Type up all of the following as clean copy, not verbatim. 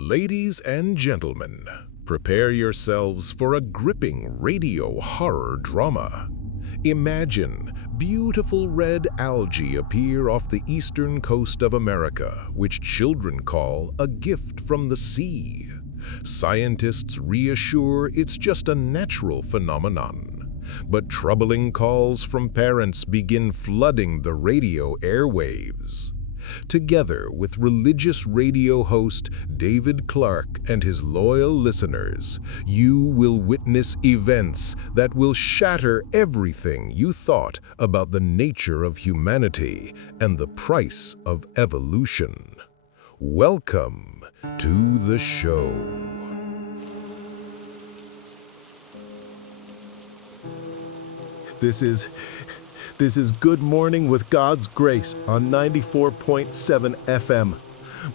Ladies and gentlemen, prepare yourselves for a gripping radio horror drama. Imagine beautiful red algae appear off the eastern coast of America, which children call a gift from the sea. Scientists reassure it's just a natural phenomenon, but troubling calls from parents begin flooding the radio airwaves. Together with religious radio host David Clark and his loyal listeners, you will witness events that will shatter everything you thought about the nature of humanity and the price of evolution. Welcome to the show. This is Good Morning with God's Grace on 94.7 FM.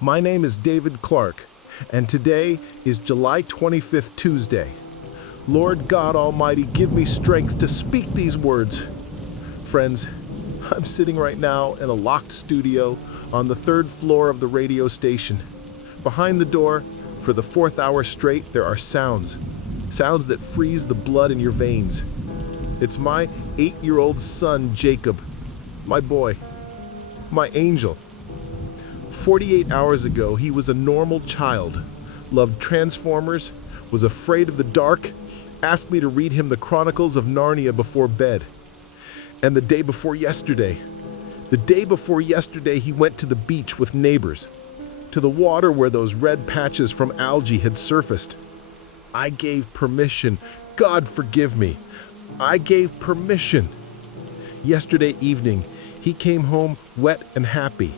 My name is David Clark, and today is July 25th, Tuesday. Lord God Almighty, give me strength to speak these words. Friends, I'm sitting right now in a locked studio on the third floor of the radio station. Behind the door, for the fourth hour straight, there are sounds that freeze the blood in your veins. It's my 8-year-old son, Jacob, my boy, my angel. 48 hours ago, he was a normal child, loved Transformers, was afraid of the dark, asked me to read him the Chronicles of Narnia before bed. And the day before yesterday, he went to the beach with neighbors, to the water where those red patches from algae had surfaced. I gave permission. God forgive me. I gave permission. Yesterday evening, he came home wet and happy.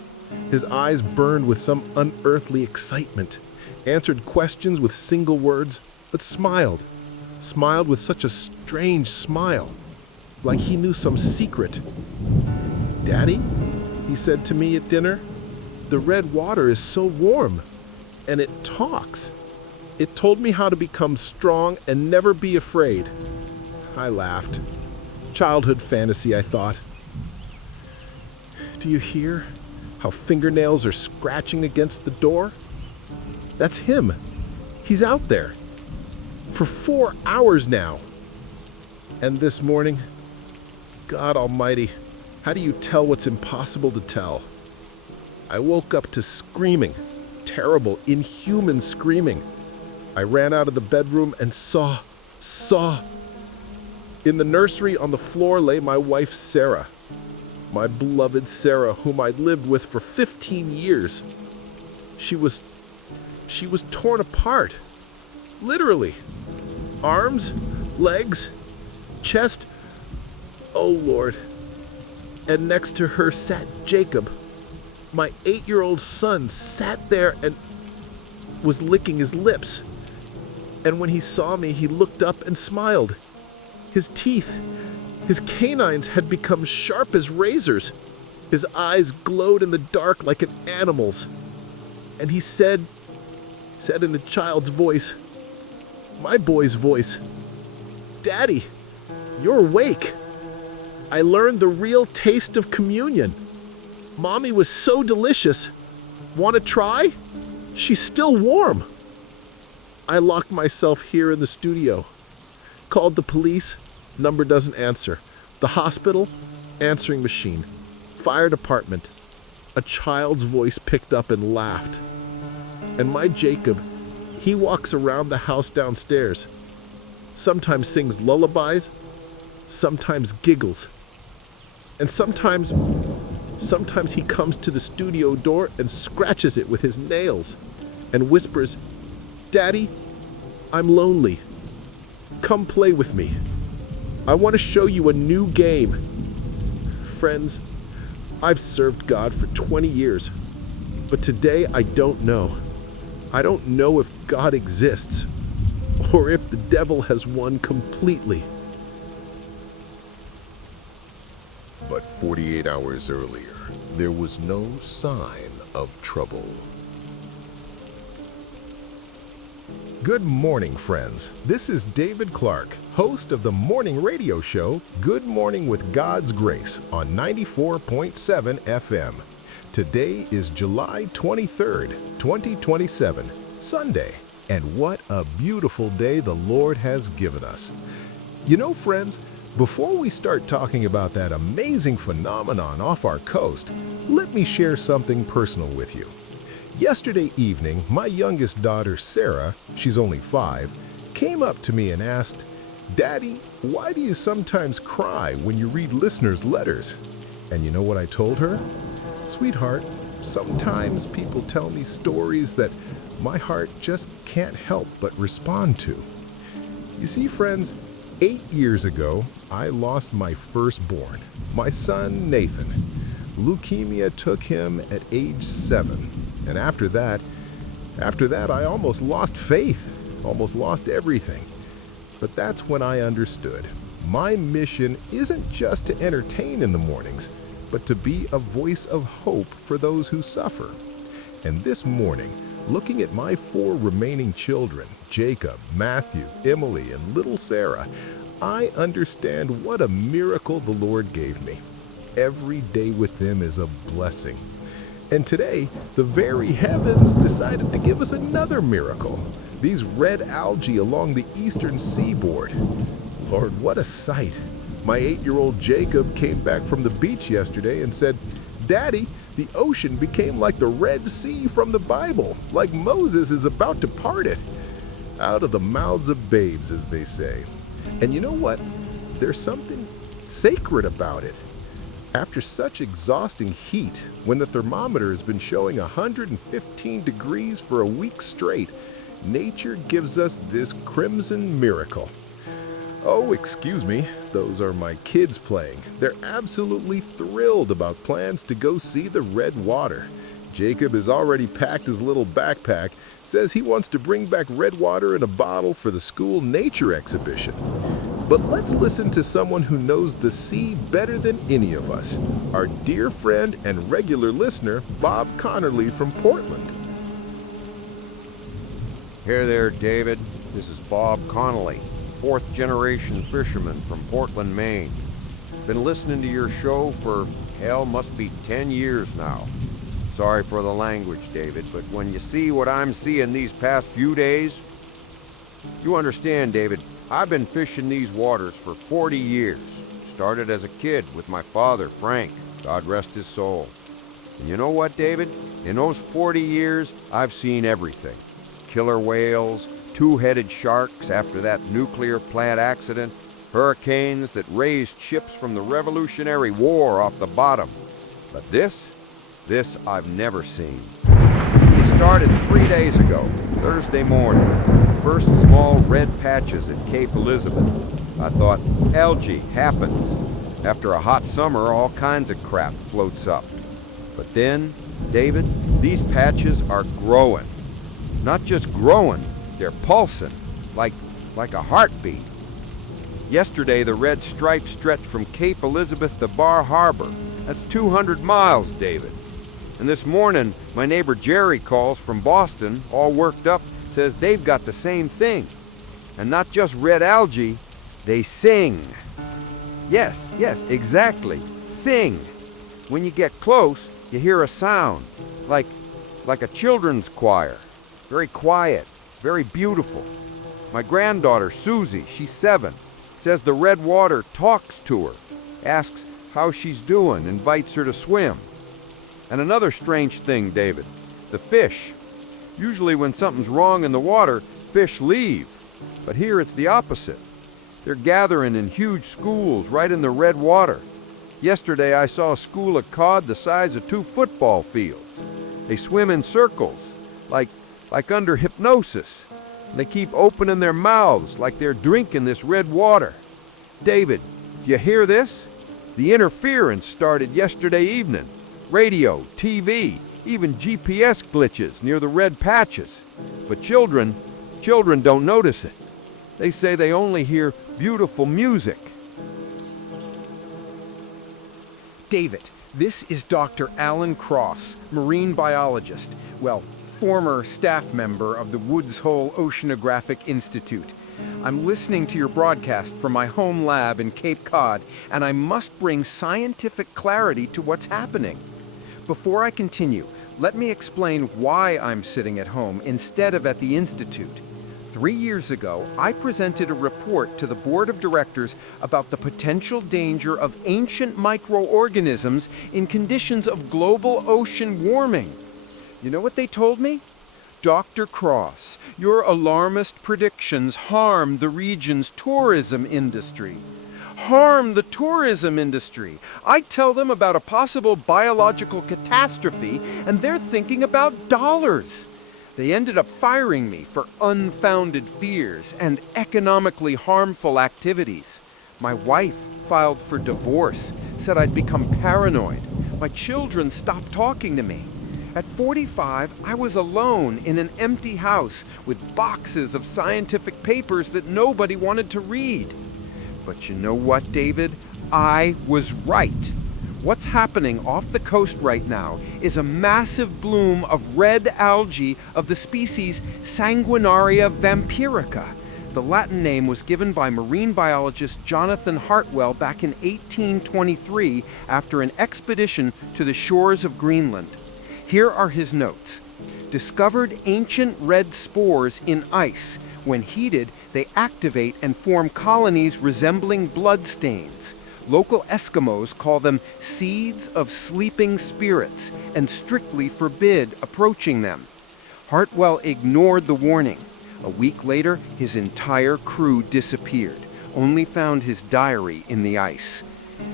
His eyes burned with some unearthly excitement, answered questions with single words, but smiled with such a strange smile, like he knew some secret. "Daddy," he said to me at dinner, "the red water is so warm, and it talks. It told me how to become strong and never be afraid." I laughed. Childhood fantasy, I thought. Do you hear how fingernails are scratching against the door? That's him. He's out there. For 4 hours now. And this morning, God Almighty, how do you tell what's impossible to tell? I woke up to screaming, terrible, inhuman screaming. I ran out of the bedroom and saw. In the nursery on the floor lay my wife, Sarah. My beloved Sarah, whom I'd lived with for 15 years. She was torn apart. Literally. Arms, legs, chest. Oh, Lord. And next to her sat Jacob. My 8-year-old son sat there and was licking his lips. And when he saw me, he looked up and smiled. His teeth, his canines had become sharp as razors. His eyes glowed in the dark like an animal's. And he said in a child's voice, my boy's voice, "Daddy, you're awake. I learned the real taste of communion. Mommy was so delicious. Want to try? She's still warm." I locked myself here in the studio. Called the police, number doesn't answer. The hospital, answering machine. Fire department. A child's voice picked up and laughed. And my Jacob, he walks around the house downstairs. Sometimes sings lullabies, sometimes giggles. And sometimes he comes to the studio door and scratches it with his nails and whispers, "Daddy, I'm lonely. Come play with me. I want to show you a new game." Friends, I've served God for 20 years, but today I don't know. I don't know if God exists or if the devil has won completely. But 48 hours earlier, there was no sign of trouble. Good morning, friends. This is David Clark, host of the morning radio show, Good Morning with God's Grace on 94.7 FM. Today is July 23rd, 2027, Sunday, and what a beautiful day the Lord has given us. You know, friends, before we start talking about that amazing phenomenon off our coast, let me share something personal with you. Yesterday evening, my youngest daughter, Sarah, she's only 5, came up to me and asked, "Daddy, why do you sometimes cry when you read listeners' letters?" And you know what I told her? "Sweetheart, sometimes people tell me stories that my heart just can't help but respond to." You see, friends, 8 years ago, I lost my firstborn, my son Nathan. Leukemia took him at age 7. And after that, I almost lost faith, almost lost everything. But that's when I understood. My mission isn't just to entertain in the mornings, but to be a voice of hope for those who suffer. And this morning, looking at my 4 remaining children, Jacob, Matthew, Emily, and little Sarah, I understand what a miracle the Lord gave me. Every day with them is a blessing. And today, the very heavens decided to give us another miracle. These red algae along the eastern seaboard. Lord, what a sight. My 8-year-old Jacob came back from the beach yesterday and said, "Daddy, the ocean became like the Red Sea from the Bible, like Moses is about to part it." Out of the mouths of babes, as they say. And you know what? There's something sacred about it. After such exhausting heat, when the thermometer has been showing 115 degrees for a week straight, nature gives us this crimson miracle. Oh, excuse me, those are my kids playing. They're absolutely thrilled about plans to go see the red water. Jacob has already packed his little backpack, says he wants to bring back red water in a bottle for the school nature exhibition. But let's listen to someone who knows the sea better than any of us, our dear friend and regular listener, Bob Connerly from Portland. Hey there, David. This is Bob Connolly, 4th generation fisherman from Portland, Maine. Been listening to your show for, must be 10 years now. Sorry for the language, David, but when you see what I'm seeing these past few days, you understand, David, I've been fishing these waters for 40 years. Started as a kid with my father, Frank, God rest his soul. And you know what, David? In those 40 years, I've seen everything. Killer whales, 2-headed sharks after that nuclear plant accident, hurricanes that raised ships from the Revolutionary War off the bottom. But this I've never seen. It started 3 days ago, Thursday morning. First small red patches at Cape Elizabeth. I thought, algae happens. After a hot summer, all kinds of crap floats up. But then, David, these patches are growing. Not just growing, they're pulsing, like a heartbeat. Yesterday, the red stripe stretched from Cape Elizabeth to Bar Harbor. That's 200 miles, David. And this morning, my neighbor Jerry calls from Boston, all worked up, says they've got the same thing. And not just red algae, they sing. Yes, exactly. Sing. When you get close, you hear a sound, like a children's choir. Very quiet, very beautiful. My granddaughter, Susie, she's 7, says the red water talks to her, asks how she's doing, invites her to swim. And another strange thing, David, the fish. Usually when something's wrong in the water, fish leave. But here it's the opposite. They're gathering in huge schools right in the red water. Yesterday I saw a school of cod the size of 2 football fields. They swim in circles, like under hypnosis. And they keep opening their mouths like they're drinking this red water. David, do you hear this? The interference started yesterday evening. Radio, TV, even GPS glitches near the red patches. But children don't notice it. They say they only hear beautiful music. David, this is Dr. Alan Cross, marine biologist, former staff member of the Woods Hole Oceanographic Institute. I'm listening to your broadcast from my home lab in Cape Cod, and I must bring scientific clarity to what's happening. Before I continue, Let me explain why I'm sitting at home instead of at the Institute. 3 years ago, I presented a report to the board of directors about the potential danger of ancient microorganisms in conditions of global ocean warming. You know what they told me? Dr. Cross, your alarmist predictions harm the region's tourism industry. Harm the tourism industry. I tell them about a possible biological catastrophe, and they're thinking about dollars. They ended up firing me for unfounded fears and economically harmful activities. My wife filed for divorce, said I'd become paranoid. My children stopped talking to me. At 45, I was alone in an empty house with boxes of scientific papers that nobody wanted to read. But you know what, David? I was right. What's happening off the coast right now is a massive bloom of red algae of the species Sanguinaria vampirica. The Latin name was given by marine biologist Jonathan Hartwell back in 1823 after an expedition to the shores of Greenland. Here are his notes. Discovered ancient red spores in ice. When heated, they activate and form colonies resembling bloodstains. Local Eskimos call them seeds of sleeping spirits and strictly forbid approaching them. Hartwell ignored the warning. A week later, his entire crew disappeared, only found his diary in the ice.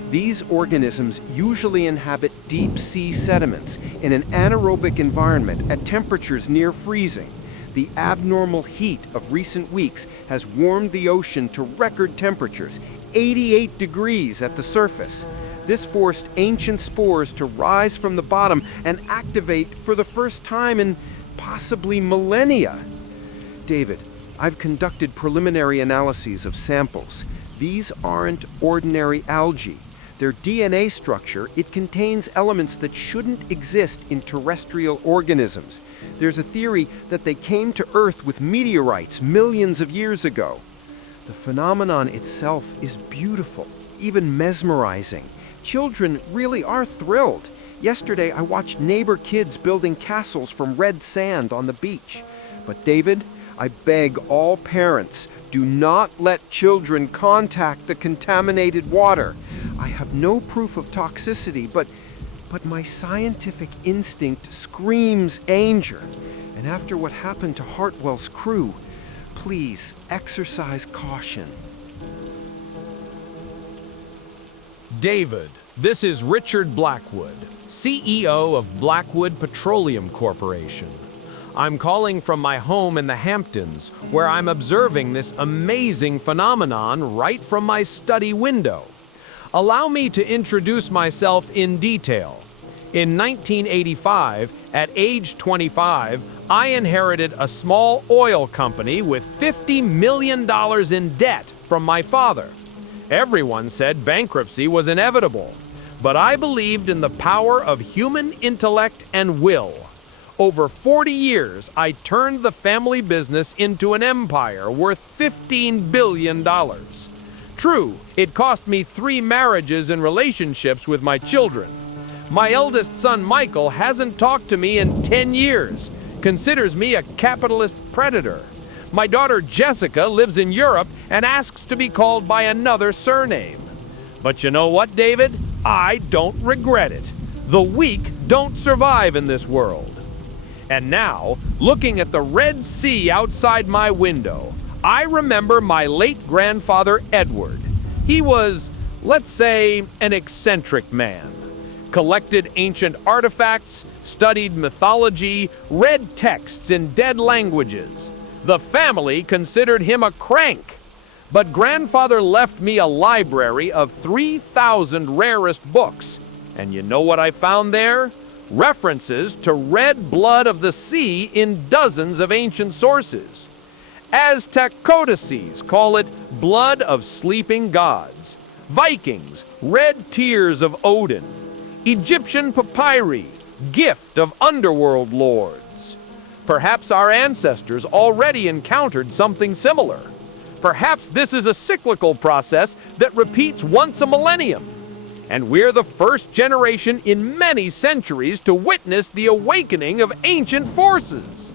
These organisms usually inhabit deep-sea sediments in an anaerobic environment at temperatures near freezing. The abnormal heat of recent weeks has warmed the ocean to record temperatures, 88 degrees at the surface. This forced ancient spores to rise from the bottom and activate for the first time in possibly millennia. David, I've conducted preliminary analyses of samples. These aren't ordinary algae. Their DNA structure, it contains elements that shouldn't exist in terrestrial organisms. There's a theory that they came to Earth with meteorites millions of years ago. The phenomenon itself is beautiful, even mesmerizing. Children really are thrilled. Yesterday, I watched neighbor kids building castles from red sand on the beach. But David, I beg all parents, do not let children contact the contaminated water. I have no proof of toxicity, but my scientific instinct screams danger. And after what happened to Hartwell's crew, please exercise caution. David, this is Richard Blackwood, CEO of Blackwood Petroleum Corporation. I'm calling from my home in the Hamptons, where I'm observing this amazing phenomenon right from my study window. Allow me to introduce myself in detail. In 1985, at age 25, I inherited a small oil company with $50 million in debt from my father. Everyone said bankruptcy was inevitable, but I believed in the power of human intellect and will. Over 40 years, I turned the family business into an empire worth $15 billion. True, it cost me 3 marriages and relationships with my children. My eldest son, Michael, hasn't talked to me in 10 years, considers me a capitalist predator. My daughter, Jessica, lives in Europe and asks to be called by another surname. But you know what, David? I don't regret it. The weak don't survive in this world. And now, looking at the Red Sea outside my window, I remember my late grandfather, Edward. He was, let's say, an eccentric man. Collected ancient artifacts, studied mythology, read texts in dead languages. The family considered him a crank. But grandfather left me a library of 3,000 rarest books. And you know what I found there? References to red blood of the sea in dozens of ancient sources. Aztec codices call it blood of sleeping gods. Vikings, red tears of Odin. Egyptian papyri, gift of underworld lords. Perhaps our ancestors already encountered something similar. Perhaps this is a cyclical process that repeats once a millennium. and we're the first generation in many centuries to witness the awakening of ancient forces.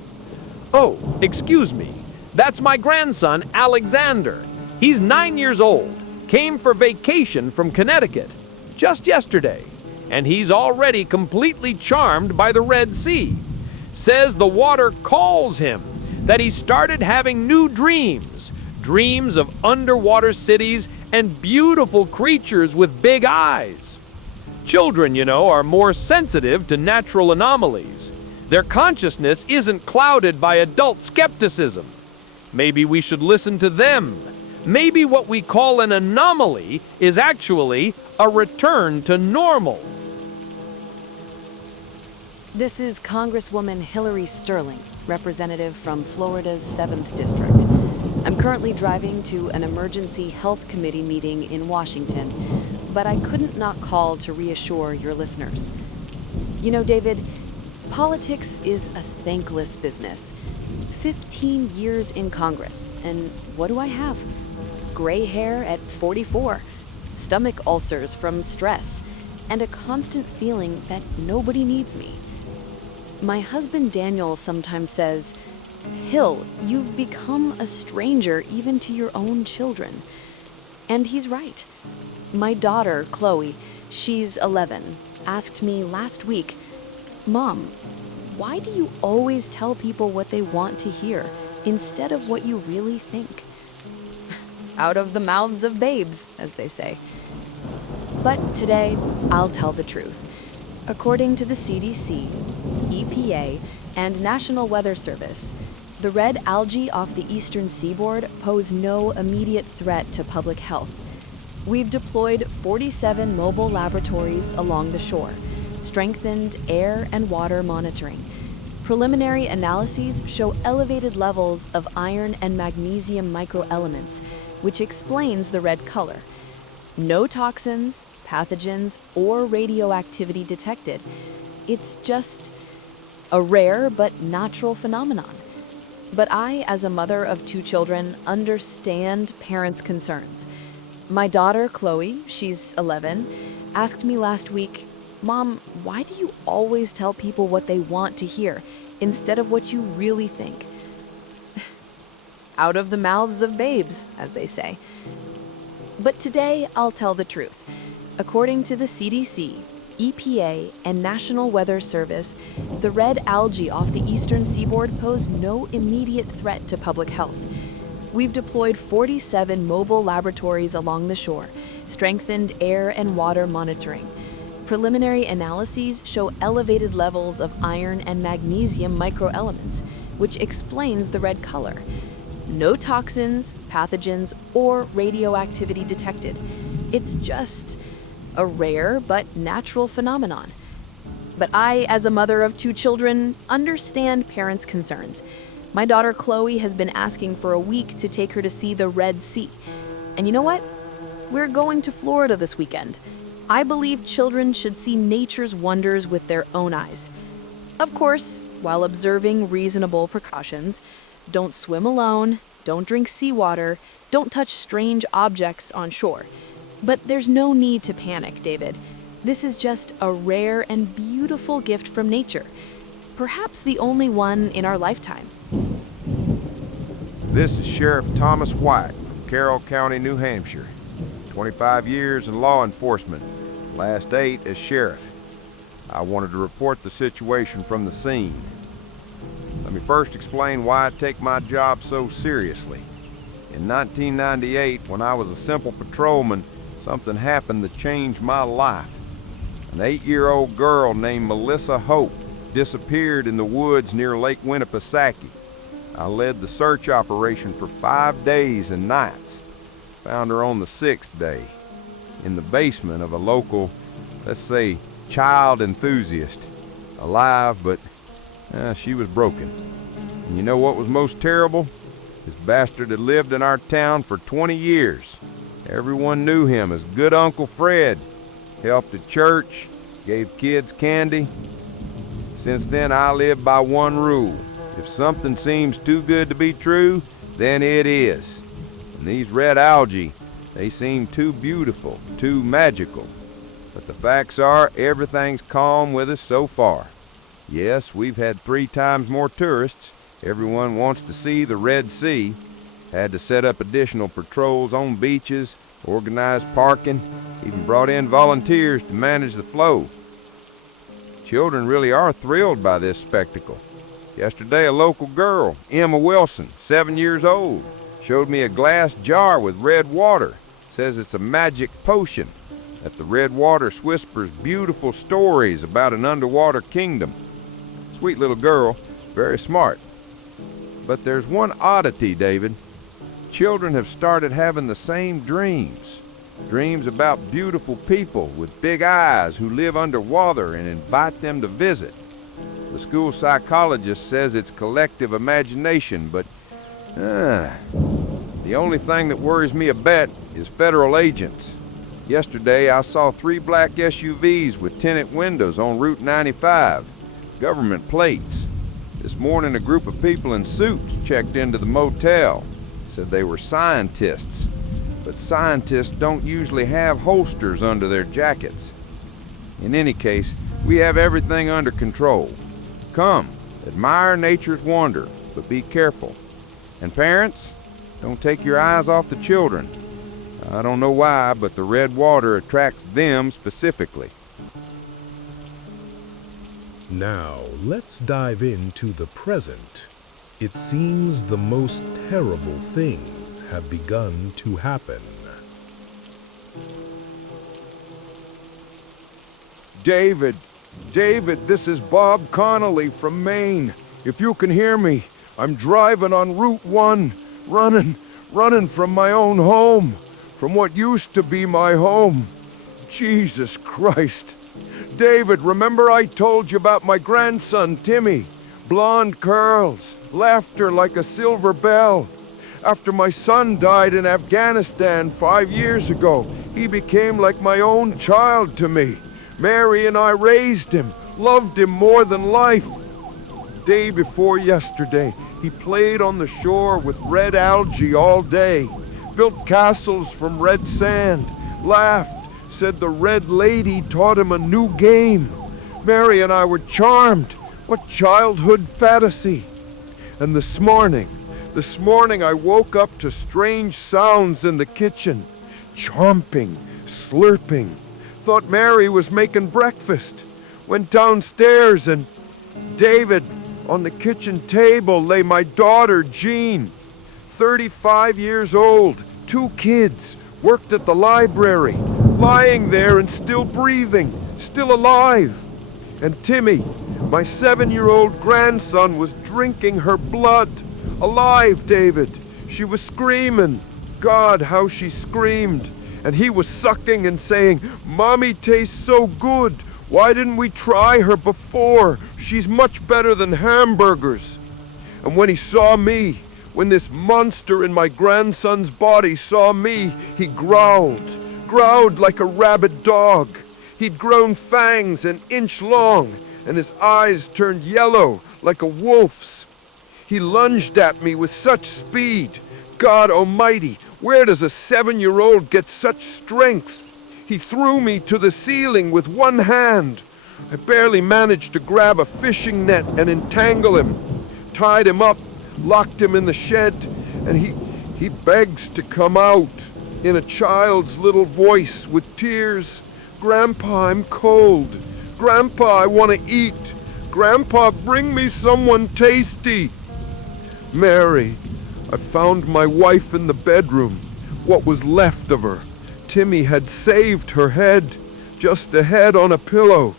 Oh, excuse me. That's my grandson, Alexander. He's 9 years old, came for vacation from Connecticut just yesterday, and he's already completely charmed by the Red Sea. Says the water calls him, that he started having new dreams, dreams of underwater cities and beautiful creatures with big eyes. Children, you know, are more sensitive to natural anomalies. Their consciousness isn't clouded by adult skepticism. Maybe we should listen to them. Maybe what we call an anomaly is actually a return to normal. This is Congresswoman Hillary Sterling, representative from Florida's 7th District. I'm currently driving to an emergency health committee meeting in Washington, but I couldn't not call to reassure your listeners. You know, David, politics is a thankless business. 15 years in Congress, and what do I have? Gray hair at 44, stomach ulcers from stress, and a constant feeling that nobody needs me. My husband Daniel sometimes says, "Hill, you've become a stranger even to your own children." And he's right. My daughter, Chloe, she's 11, asked me last week, "Mom, why do you always tell people what they want to hear instead of what you really think?" Out of the mouths of babes, as they say. But today, I'll tell the truth. According to the CDC, EPA, and National Weather Service, the red algae off the eastern seaboard pose no immediate threat to public health. We've deployed 47 mobile laboratories along the shore, strengthened air and water monitoring. Preliminary analyses show elevated levels of iron and magnesium microelements, which explains the red color. No toxins, pathogens, or radioactivity detected. It's just a rare but natural phenomenon. But I, as a mother of 2 children, understand parents' concerns. My daughter, Chloe, she's 11, asked me last week, "Mom, why do you always tell people what they want to hear instead of what you really think?" Out of the mouths of babes, as they say. But today, I'll tell the truth. According to the CDC, EPA, and National Weather Service, the red algae off the eastern seaboard pose no immediate threat to public health. We've deployed 47 mobile laboratories along the shore, strengthened air and water monitoring. Preliminary analyses show elevated levels of iron and magnesium microelements, which explains the red color. No toxins, pathogens, or radioactivity detected. It's just a rare but natural phenomenon. But I, as a mother of 2 children, understand parents' concerns. My daughter Chloe has been asking for a week to take her to see the Red Sea. And you know what? We're going to Florida this weekend. I believe children should see nature's wonders with their own eyes. Of course, while observing reasonable precautions. Don't swim alone, don't drink seawater, don't touch strange objects on shore. But there's no need to panic, David. This is just a rare and beautiful gift from nature. Perhaps the only one in our lifetime. This is Sheriff Thomas White from Carroll County, New Hampshire. 25 years in law enforcement, last 8 as sheriff. I wanted to report the situation from the scene. Let me first explain why I take my job so seriously. In 1998, when I was a simple patrolman, something happened that changed my life. An 8-year-old girl named Melissa Hope disappeared in the woods near Lake Winnipesaukee. I led the search operation for 5 days and nights. Found her on the 6th day, in the basement of a local, let's say, child enthusiast. Alive, but she was broken. And you know what was most terrible? This bastard had lived in our town for 20 years. Everyone knew him as Good Uncle Fred. Helped at church, gave kids candy. Since then, I live by one rule. If something seems too good to be true, then it is. And these red algae, they seem too beautiful, too magical. But the facts are, everything's calm with us so far. Yes, we've had 3 times more tourists. Everyone wants to see the Red Sea. Had to set up additional patrols on beaches, organized parking, even brought in volunteers to manage the flow. Children really are thrilled by this spectacle. Yesterday, a local girl, Emma Wilson, 7 years old, showed me a glass jar with red water. Says it's a magic potion, that the red water whispers beautiful stories about an underwater kingdom. Sweet little girl, very smart. But there's one oddity, David. Children have started having the same dreams. Dreams about beautiful people with big eyes who live underwater and invite them to visit. The school psychologist says it's collective imagination, but the only thing that worries me a bit is federal agents. Yesterday I saw 3 black SUVs with tinted windows on Route 95, government plates. This morning a group of people in suits checked into the motel. Said they were scientists, but scientists don't usually have holsters under their jackets. In any case, we have everything under control. Come, admire nature's wonder, but be careful. And parents, don't take your eyes off the children. I don't know why, but the red water attracts them specifically. Now, let's dive into the present. It seems the most terrible things have begun to happen. David, this is Bob Connolly from Maine. If you can hear me, I'm driving on Route 1, running from my own home, from what used to be my home. Jesus Christ. David, remember I told you about my grandson, Timmy? Blonde curls, laughter like a silver bell. After my son died in Afghanistan 5 years ago, he became like my own child to me. Mary and I raised him, loved him more than life. Day before yesterday, he played on the shore with red algae all day, built castles from red sand, laughed, said the Red Lady taught him a new game. Mary and I were charmed. What childhood fantasy! And this morning I woke up to strange sounds in the kitchen. Chomping, slurping. Thought Mary was making breakfast. Went downstairs and, David, on the kitchen table lay my daughter, Jean. 35 years old, 2 kids, worked at the library, lying there and still breathing, still alive. And Timmy, my 7-year-old grandson, was drinking her blood. Alive, David. She was screaming. God, how she screamed. And he was sucking and saying, "Mommy tastes so good. Why didn't we try her before? She's much better than hamburgers." And when he saw me, when this monster in my grandson's body saw me, he growled like a rabid dog. He'd grown fangs an inch long, and his eyes turned yellow like a wolf's. He lunged at me with such speed. God Almighty, where does a 7-year-old get such strength? He threw me to the ceiling with one hand. I barely managed to grab a fishing net and entangle him. Tied him up, locked him in the shed, and he begs to come out in a child's little voice with tears. "Grandpa, I'm cold. Grandpa, I want to eat. Grandpa, bring me someone tasty." Mary, I found my wife in the bedroom, what was left of her. Timmy had saved her head, just a head on a pillow.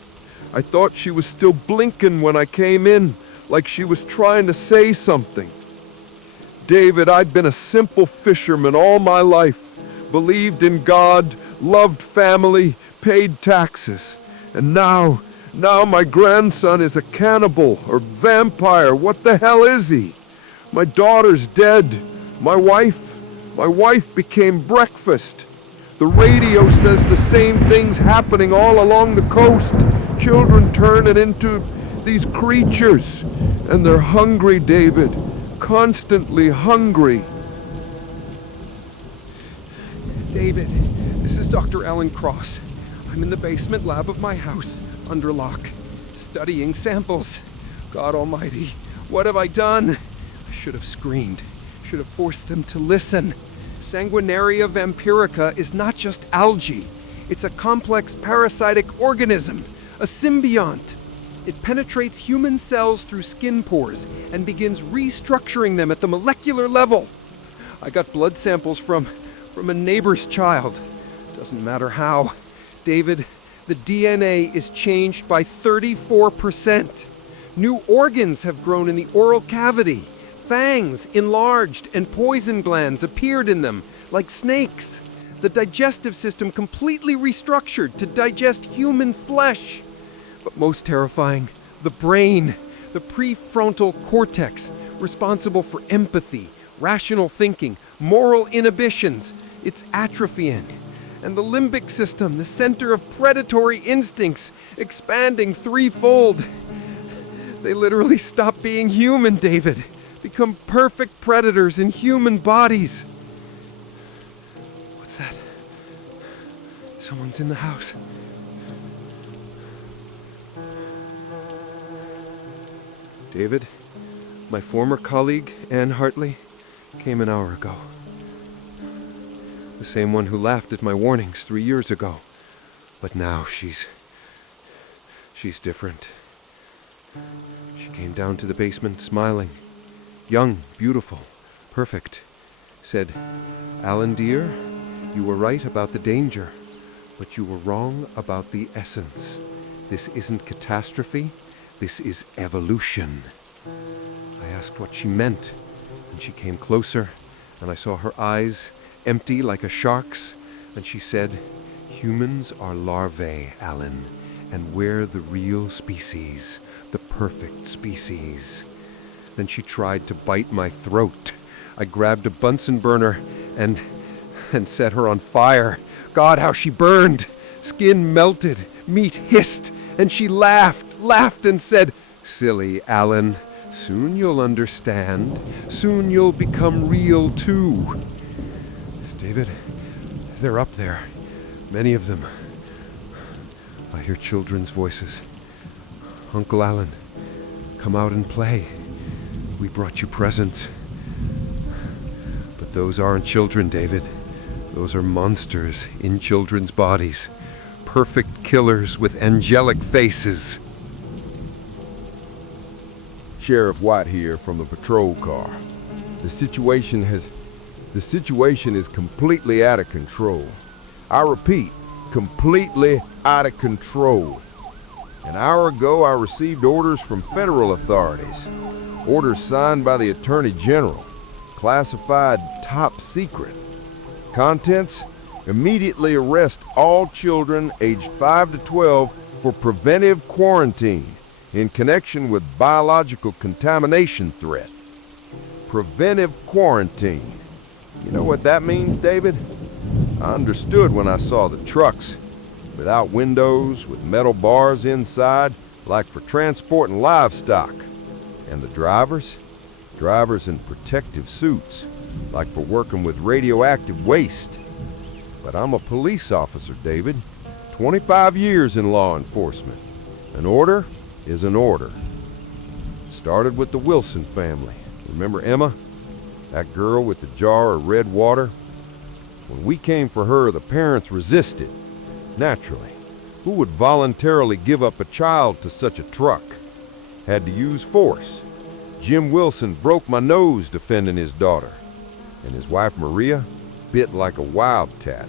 I thought she was still blinking when I came in, like she was trying to say something. David, I'd been a simple fisherman all my life, believed in God, loved family, paid taxes. And now my grandson is a cannibal or vampire. What the hell is he? My daughter's dead. My wife became breakfast. The radio says the same thing's happening all along the coast. Children turning into these creatures. And they're hungry, David. Constantly hungry. David, this is Dr. Ellen Cross. I'm in the basement lab of my house, under lock, studying samples. God Almighty, what have I done? I should have screamed, should have forced them to listen. Sanguinaria vampirica is not just algae. It's a complex parasitic organism, a symbiont. It penetrates human cells through skin pores and begins restructuring them at the molecular level. I got blood samples from a neighbor's child. Doesn't matter how. David, the DNA is changed by 34%. New organs have grown in the oral cavity. Fangs enlarged and poison glands appeared in them, like snakes. The digestive system completely restructured to digest human flesh. But most terrifying, the brain, the prefrontal cortex, responsible for empathy, rational thinking, moral inhibitions, it's atrophying. And the limbic system, the center of predatory instincts, expanding threefold. They literally stop being human, David. Become perfect predators in human bodies. What's that? Someone's in the house. David, my former colleague, Anne Hartley, came an hour ago. The same one who laughed at my warnings 3 years ago. But now she's different. She came down to the basement smiling. Young, beautiful, perfect. Said, "Alan dear, you were right about the danger, but you were wrong about the essence. This isn't catastrophe, this is evolution." I asked what she meant, and she came closer, and I saw her eyes empty like a shark's, and she said, "Humans are larvae, Alan, and we're the real species, the perfect species." Then she tried to bite my throat. I grabbed a Bunsen burner and set her on fire. God, how she burned! Skin melted, meat hissed, and she laughed and said, "Silly Alan, soon you'll understand. Soon you'll become real too." David, they're up there. Many of them. I hear children's voices. "Uncle Alan, come out and play. We brought you presents." But those aren't children, David. Those are monsters in children's bodies. Perfect killers with angelic faces. Sheriff White here from the patrol car. The situation is completely out of control. I repeat, completely out of control. An hour ago, I received orders from federal authorities. Orders signed by the Attorney General. Classified top secret. Contents: immediately arrest all children aged 5 to 12 for preventive quarantine in connection with biological contamination threat. Preventive quarantine. You know what that means, David? I understood when I saw the trucks, without windows, with metal bars inside, like for transporting livestock. And the drivers in protective suits, like for working with radioactive waste. But I'm a police officer, David. 25 years in law enforcement. An order is an order. Started with the Wilson family. Remember Emma? That girl with the jar of red water? When we came for her, the parents resisted. Naturally. Who would voluntarily give up a child to such a truck? Had to use force. Jim Wilson broke my nose defending his daughter. And his wife Maria bit like a wildcat.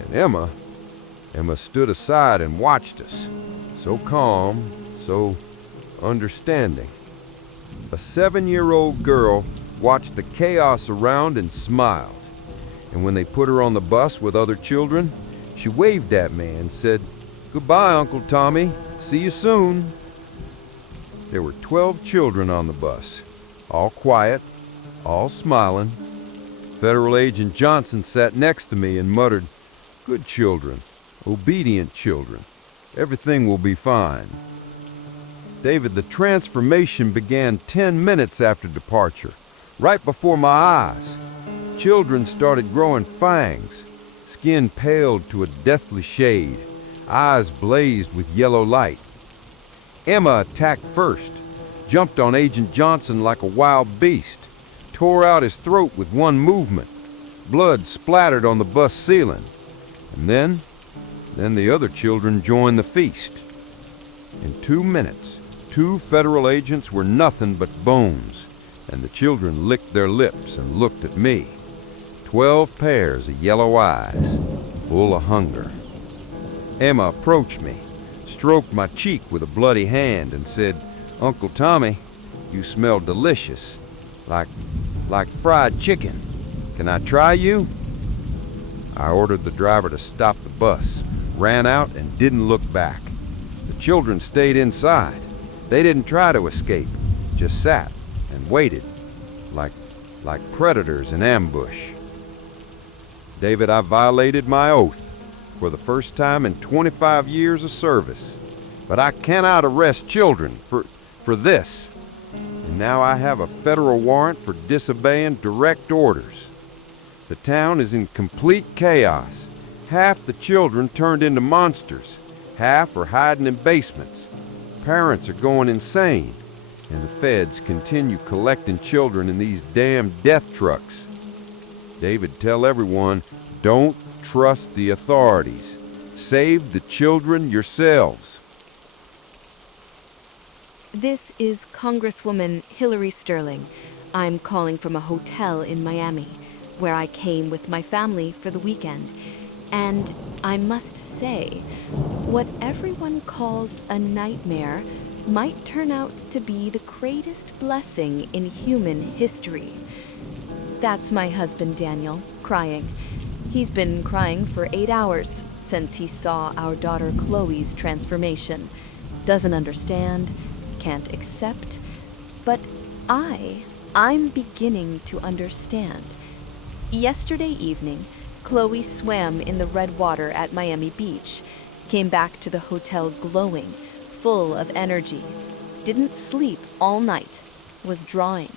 And Emma stood aside and watched us. So calm, so understanding. A 7-year-old girl watched the chaos around and smiled. And when they put her on the bus with other children, she waved at me and said, "Goodbye, Uncle Tommy. See you soon." There were 12 children on the bus, all quiet, all smiling. Federal Agent Johnson sat next to me and muttered, "Good children, obedient children. Everything will be fine." David, the transformation began 10 minutes after departure, right before my eyes. Children started growing fangs. Skin paled to a deathly shade. eyes blazed with yellow light. Emma attacked first, jumped on Agent Johnson like a wild beast, tore out his throat with one movement. Blood splattered on the bus ceiling. And then the other children joined the feast. In 2 minutes, 2 federal agents were nothing but bones, and the children licked their lips and looked at me. 12 pairs of yellow eyes, full of hunger. Emma approached me, stroked my cheek with a bloody hand, and said, "Uncle Tommy, you smell delicious, like fried chicken. Can I try you?" I ordered the driver to stop the bus, ran out, and didn't look back. The children stayed inside. They didn't try to escape, just sat and waited, like predators in ambush. David, I violated my oath for the first time in 25 years of service. But I cannot arrest children for this. And now I have a federal warrant for disobeying direct orders. The town is in complete chaos. Half the children turned into monsters. Half are hiding in basements. Parents are going insane. And the feds continue collecting children in these damn death trucks. David, tell everyone, don't trust the authorities. Save the children yourselves. This is Congresswoman Hillary Sterling. I'm calling from a hotel in Miami, where I came with my family for the weekend. And I must say, what everyone calls a nightmare might turn out to be the greatest blessing in human history. That's my husband Daniel, crying. He's been crying for 8 hours since he saw our daughter Chloe's transformation. Doesn't understand, can't accept, but I'm beginning to understand. Yesterday evening, Chloe swam in the red water at Miami Beach, came back to the hotel glowing, full of energy, didn't sleep all night, was drawing,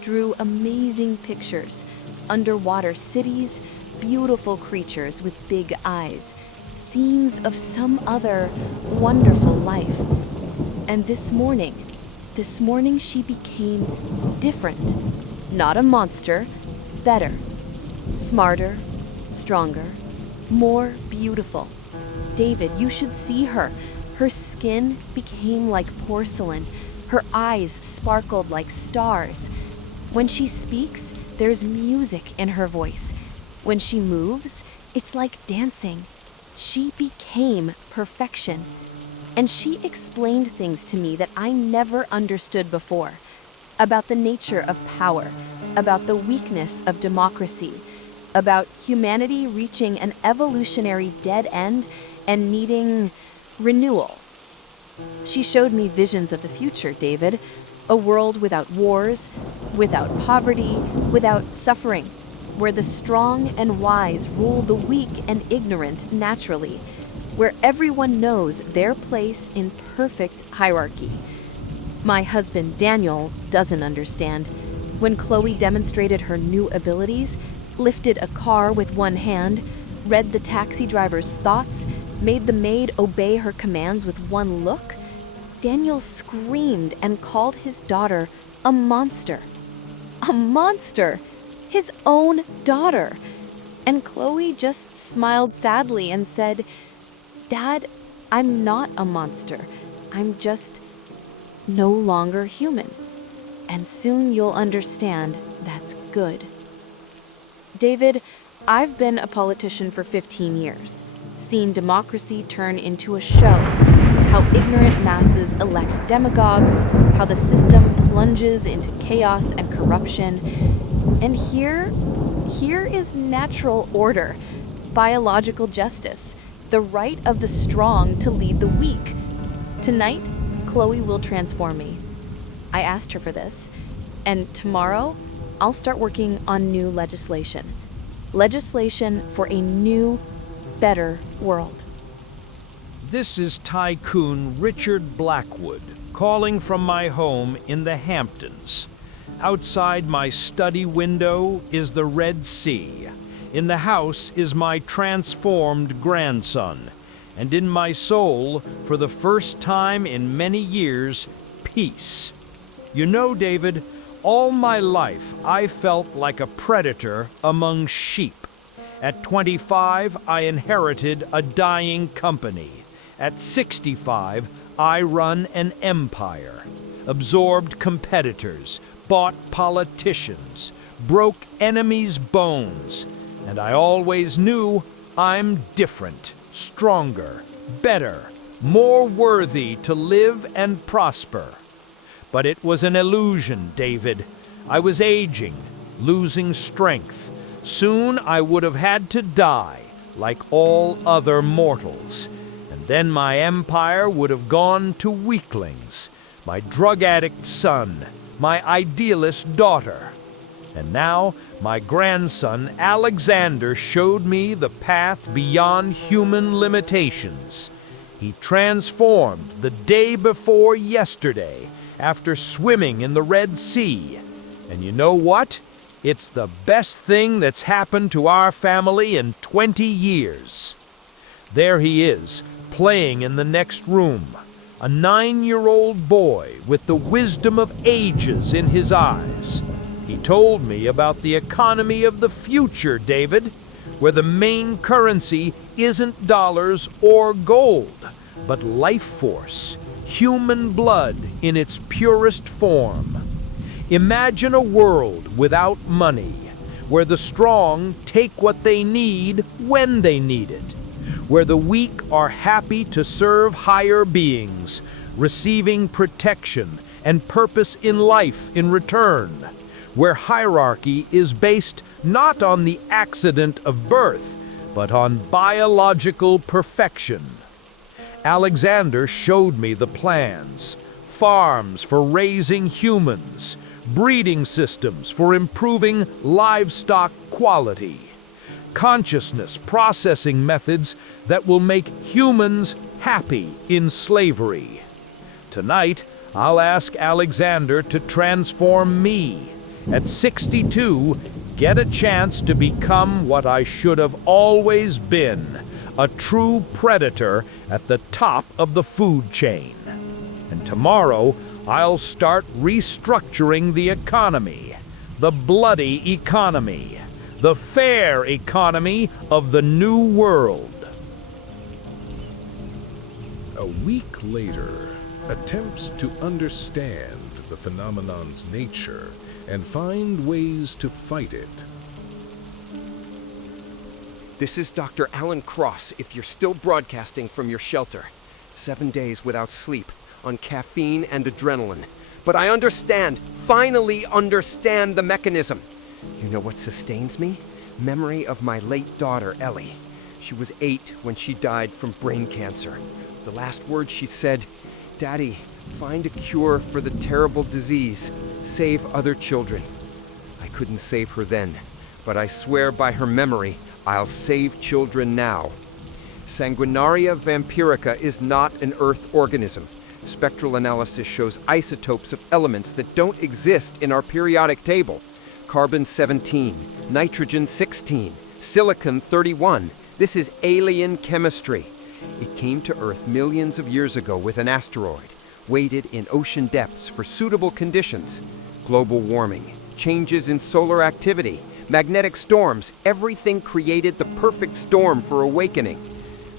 drew amazing pictures, underwater cities, beautiful creatures with big eyes, scenes of some other wonderful life. And this morning she became different. Not a monster, better, smarter, stronger, more beautiful. David, you should see her. Her skin became like porcelain. Her eyes sparkled like stars. When she speaks, there's music in her voice. When she moves, it's like dancing. She became perfection. And she explained things to me that I never understood before. About the nature of power, about the weakness of democracy, about humanity reaching an evolutionary dead end and needing renewal. She showed me visions of the future, David. A world without wars, without poverty, without suffering, where the strong and wise rule the weak and ignorant naturally, where everyone knows their place in perfect hierarchy. My husband, Daniel, doesn't understand. When Chloe demonstrated her new abilities, lifted a car with one hand, read the taxi driver's thoughts, made the maid obey her commands with one look, Daniel screamed and called his daughter a monster. A monster! His own daughter! And Chloe just smiled sadly and said, "Dad, I'm not a monster. I'm just no longer human. And soon you'll understand that's good." David, I've been a politician for 15 years, seen democracy turn into a show, how ignorant masses elect demagogues, how the system plunges into chaos and corruption. And here is natural order, biological justice, the right of the strong to lead the weak. Tonight, Chloe will transform me. I asked her for this, and tomorrow, I'll start working on new legislation. Legislation for a new, better world. This is Tycoon Richard Blackwood, calling from my home in the Hamptons. Outside my study window is the Red Sea. In the house is my transformed grandson. and in my soul, for the first time in many years, peace. You know, David, all my life I felt like a predator among sheep. At 25, I inherited a dying company. At 65, I run an empire, absorbed competitors, bought politicians, broke enemies' bones, and I always knew I'm different, stronger, better, more worthy to live and prosper. But it was an illusion, David. I was aging, losing strength. Soon I would have had to die, like all other mortals. And then my empire would have gone to weaklings, my drug addict son, my idealist daughter. And now my grandson Alexander showed me the path beyond human limitations. He transformed the day before yesterday after swimming in the Red Sea. And you know what? It's the best thing that's happened to our family in 20 years. There he is, playing in the next room, a 9-year-old boy with the wisdom of ages in his eyes. He told me about the economy of the future, David, where the main currency isn't dollars or gold, but life force, human blood in its purest form. Imagine a world without money, where the strong take what they need when they need it, where the weak are happy to serve higher beings, receiving protection and purpose in life in return, where hierarchy is based not on the accident of birth, but on biological perfection. Alexander showed me the plans: farms for raising humans, breeding systems for improving livestock quality, consciousness processing methods that will make humans happy in slavery. Tonight, I'll ask Alexander to transform me. At 62, get a chance to become what I should have always been, a true predator at the top of the food chain. And tomorrow, I'll start restructuring the economy, the bloody economy, the fair economy of the new world. A week later, attempts to understand the phenomenon's nature and find ways to fight it. This is Dr. Alan Cross, if you're still broadcasting from your shelter. 7 days without sleep, on caffeine and adrenaline. But I understand, finally understand the mechanism. You know what sustains me? Memory of my late daughter, Ellie. She was 8 when she died from brain cancer. The last words she said, "Daddy, find a cure for the terrible disease. Save other children." I couldn't save her then, but I swear by her memory, I'll save children now. Sanguinaria vampirica is not an Earth organism. Spectral analysis shows isotopes of elements that don't exist in our periodic table. Carbon-17, nitrogen-16, silicon-31. This is alien chemistry. It came to Earth millions of years ago with an asteroid, waited in ocean depths for suitable conditions. Global warming, changes in solar activity, magnetic storms, everything created the perfect storm for awakening.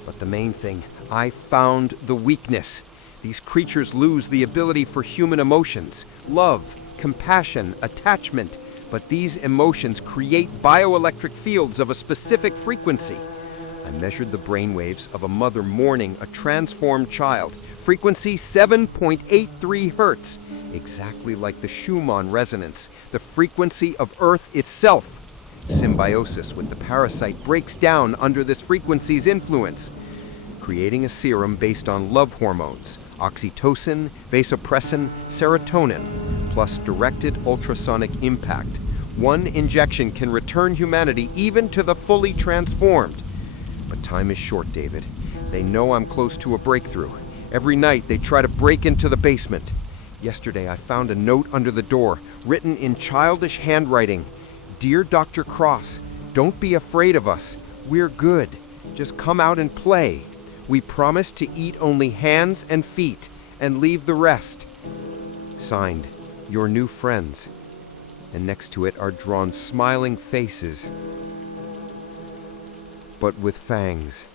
But the main thing, I found the weakness. These creatures lose the ability for human emotions, love, compassion, attachment, but these emotions create bioelectric fields of a specific frequency. I measured the brainwaves of a mother mourning a transformed child, frequency 7.83 hertz, exactly like the Schumann resonance, the frequency of Earth itself. Symbiosis with the parasite breaks down under this frequency's influence, creating a serum based on love hormones, oxytocin, vasopressin, serotonin, plus directed ultrasonic impact. One injection can return humanity even to the fully transformed. But time is short, David. They know I'm close to a breakthrough. Every night they try to break into the basement. Yesterday I found a note under the door, written in childish handwriting. "Dear Dr. Cross, don't be afraid of us. We're good. Just come out and play. We promise to eat only hands and feet and leave the rest. Signed, your new friends. And next to it are drawn smiling faces, but with fangs.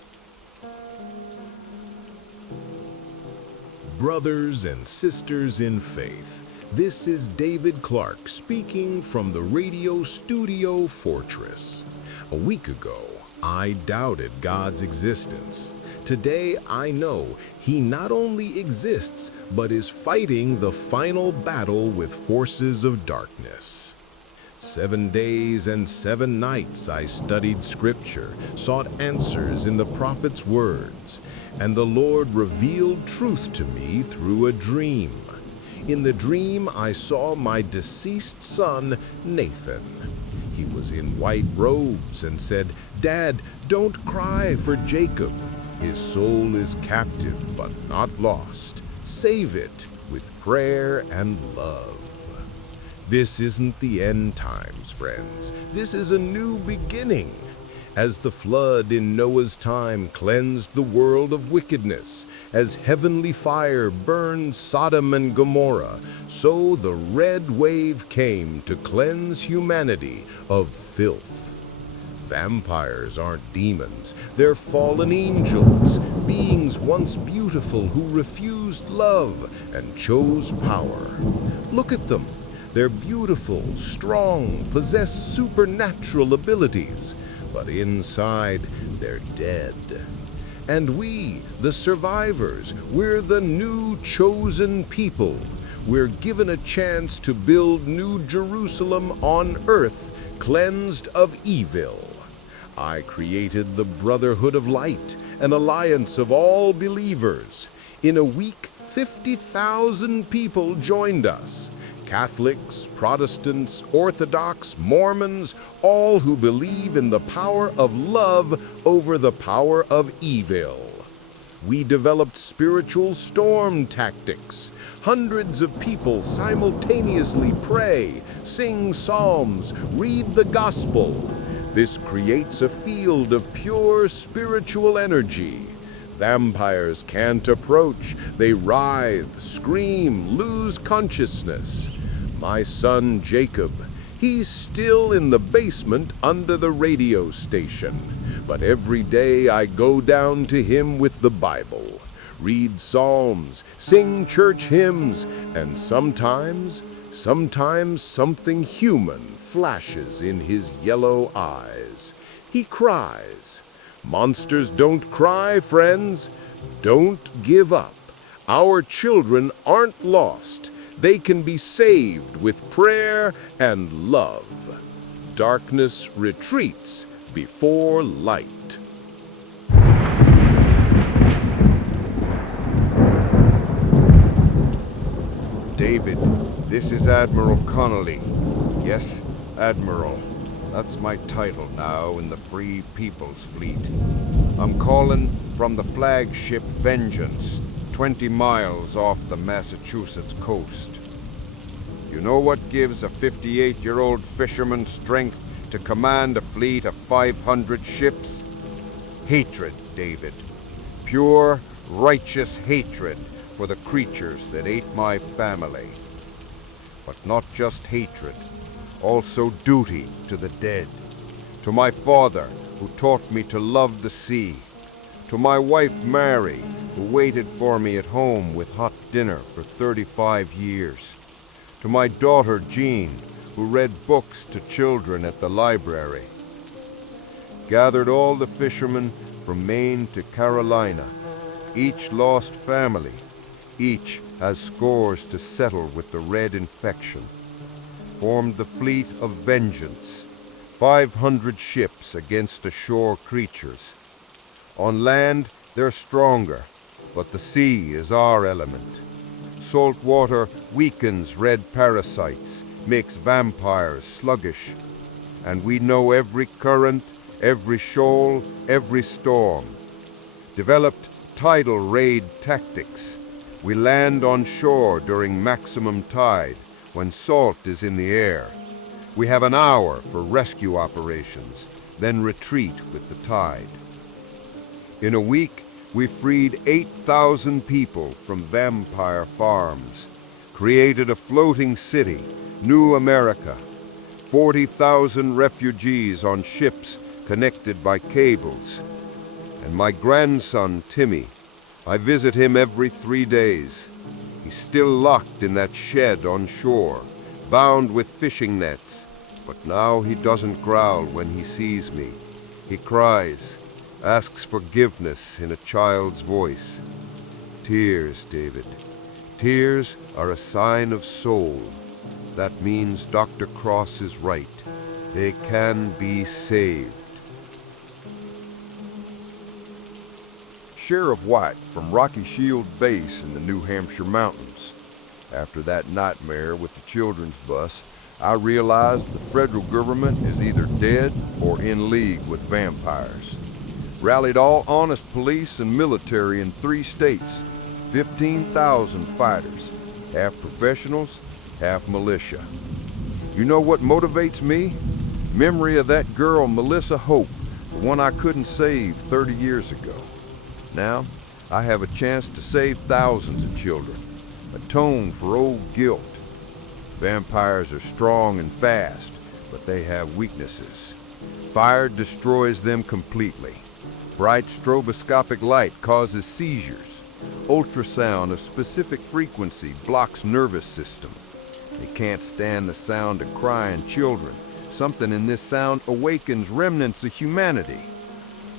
Brothers and sisters in faith, this is David Clark speaking from the radio studio Fortress. A week ago, I doubted God's existence. Today, I know He not only exists, but is fighting the final battle with forces of darkness. 7 days and 7 nights I studied Scripture, sought answers in the prophet's words, and the Lord revealed truth to me through a dream. In the dream, I saw my deceased son, Nathan. He was in white robes and said, "Dad, don't cry for Jacob. His soul is captive but not lost. Save it with prayer and love." This isn't the end times, friends. This is a new beginning. As the flood in Noah's time cleansed the world of wickedness, as heavenly fire burned Sodom and Gomorrah, so the red wave came to cleanse humanity of filth. Vampires aren't demons, they're fallen angels, beings once beautiful who refused love and chose power. Look at them. They're beautiful, strong, possess supernatural abilities, but inside they're dead. And we, the survivors, we're the new chosen people. We're given a chance to build New Jerusalem on earth, cleansed of evil. I created the Brotherhood of Light, an alliance of all believers. In a week, 50,000 people joined us. Catholics, Protestants, Orthodox, Mormons, all who believe in the power of love over the power of evil. We developed spiritual storm tactics. Hundreds of people simultaneously pray, sing psalms, read the gospel. This creates a field of pure spiritual energy. Vampires can't approach. They writhe, scream, lose consciousness. My son Jacob, he's still in the basement under the radio station. But every day I go down to him with the Bible, read psalms, sing church hymns, and sometimes something human flashes in his yellow eyes. He cries. Monsters don't cry, friends. Don't give up. Our children aren't lost. They can be saved with prayer and love. Darkness retreats before light. David, this is Admiral Connolly. Yes, Admiral. That's my title now in the Free People's Fleet. I'm calling from the flagship Vengeance, 20 miles off the Massachusetts coast. You know what gives a 58-year-old fisherman strength to command a fleet of 500 ships? Hatred, David. Pure, righteous hatred for the creatures that ate my family. But not just hatred, also duty to the dead. To my father, who taught me to love the sea. To my wife, Mary, who waited for me at home with hot dinner for 35 years. To my daughter, Jean, who read books to children at the library. Gathered all the fishermen from Maine to Carolina. Each lost family. Each has scores to settle with the red infection. Formed the fleet of Vengeance. 500 ships against ashore creatures. On land, they're stronger, but the sea is our element. Salt water weakens red parasites, makes vampires sluggish. And we know every current, every shoal, every storm. Developed tidal raid tactics. We land on shore during maximum tide, when salt is in the air. We have an hour for rescue operations, then retreat with the tide. In a week, We freed 8,000 people from vampire farms, created a floating city, New America, 40,000 refugees on ships connected by cables. And my grandson, Timmy, I visit him every 3 days. He's still locked in that shed on shore, bound with fishing nets. But now he doesn't growl when he sees me. He cries, asks forgiveness in a child's voice. Tears, David. Tears are a sign of soul. That means Dr. Cross is right. They can be saved. Sheriff White from Rocky Shield Base in the New Hampshire mountains. After that nightmare with the children's bus, I realized the federal government is either dead or in league with vampires. Rallied all honest police and military in 3 states, 15,000 fighters, half professionals, half militia. You know what motivates me? Memory of that girl, Melissa Hope, the one I couldn't save 30 years ago. Now, I have a chance to save thousands of children, atone for old guilt. Vampires are strong and fast, but they have weaknesses. Fire destroys them completely. Bright stroboscopic light causes seizures. Ultrasound of specific frequency blocks nervous system. They can't stand the sound of crying children. Something in this sound awakens remnants of humanity.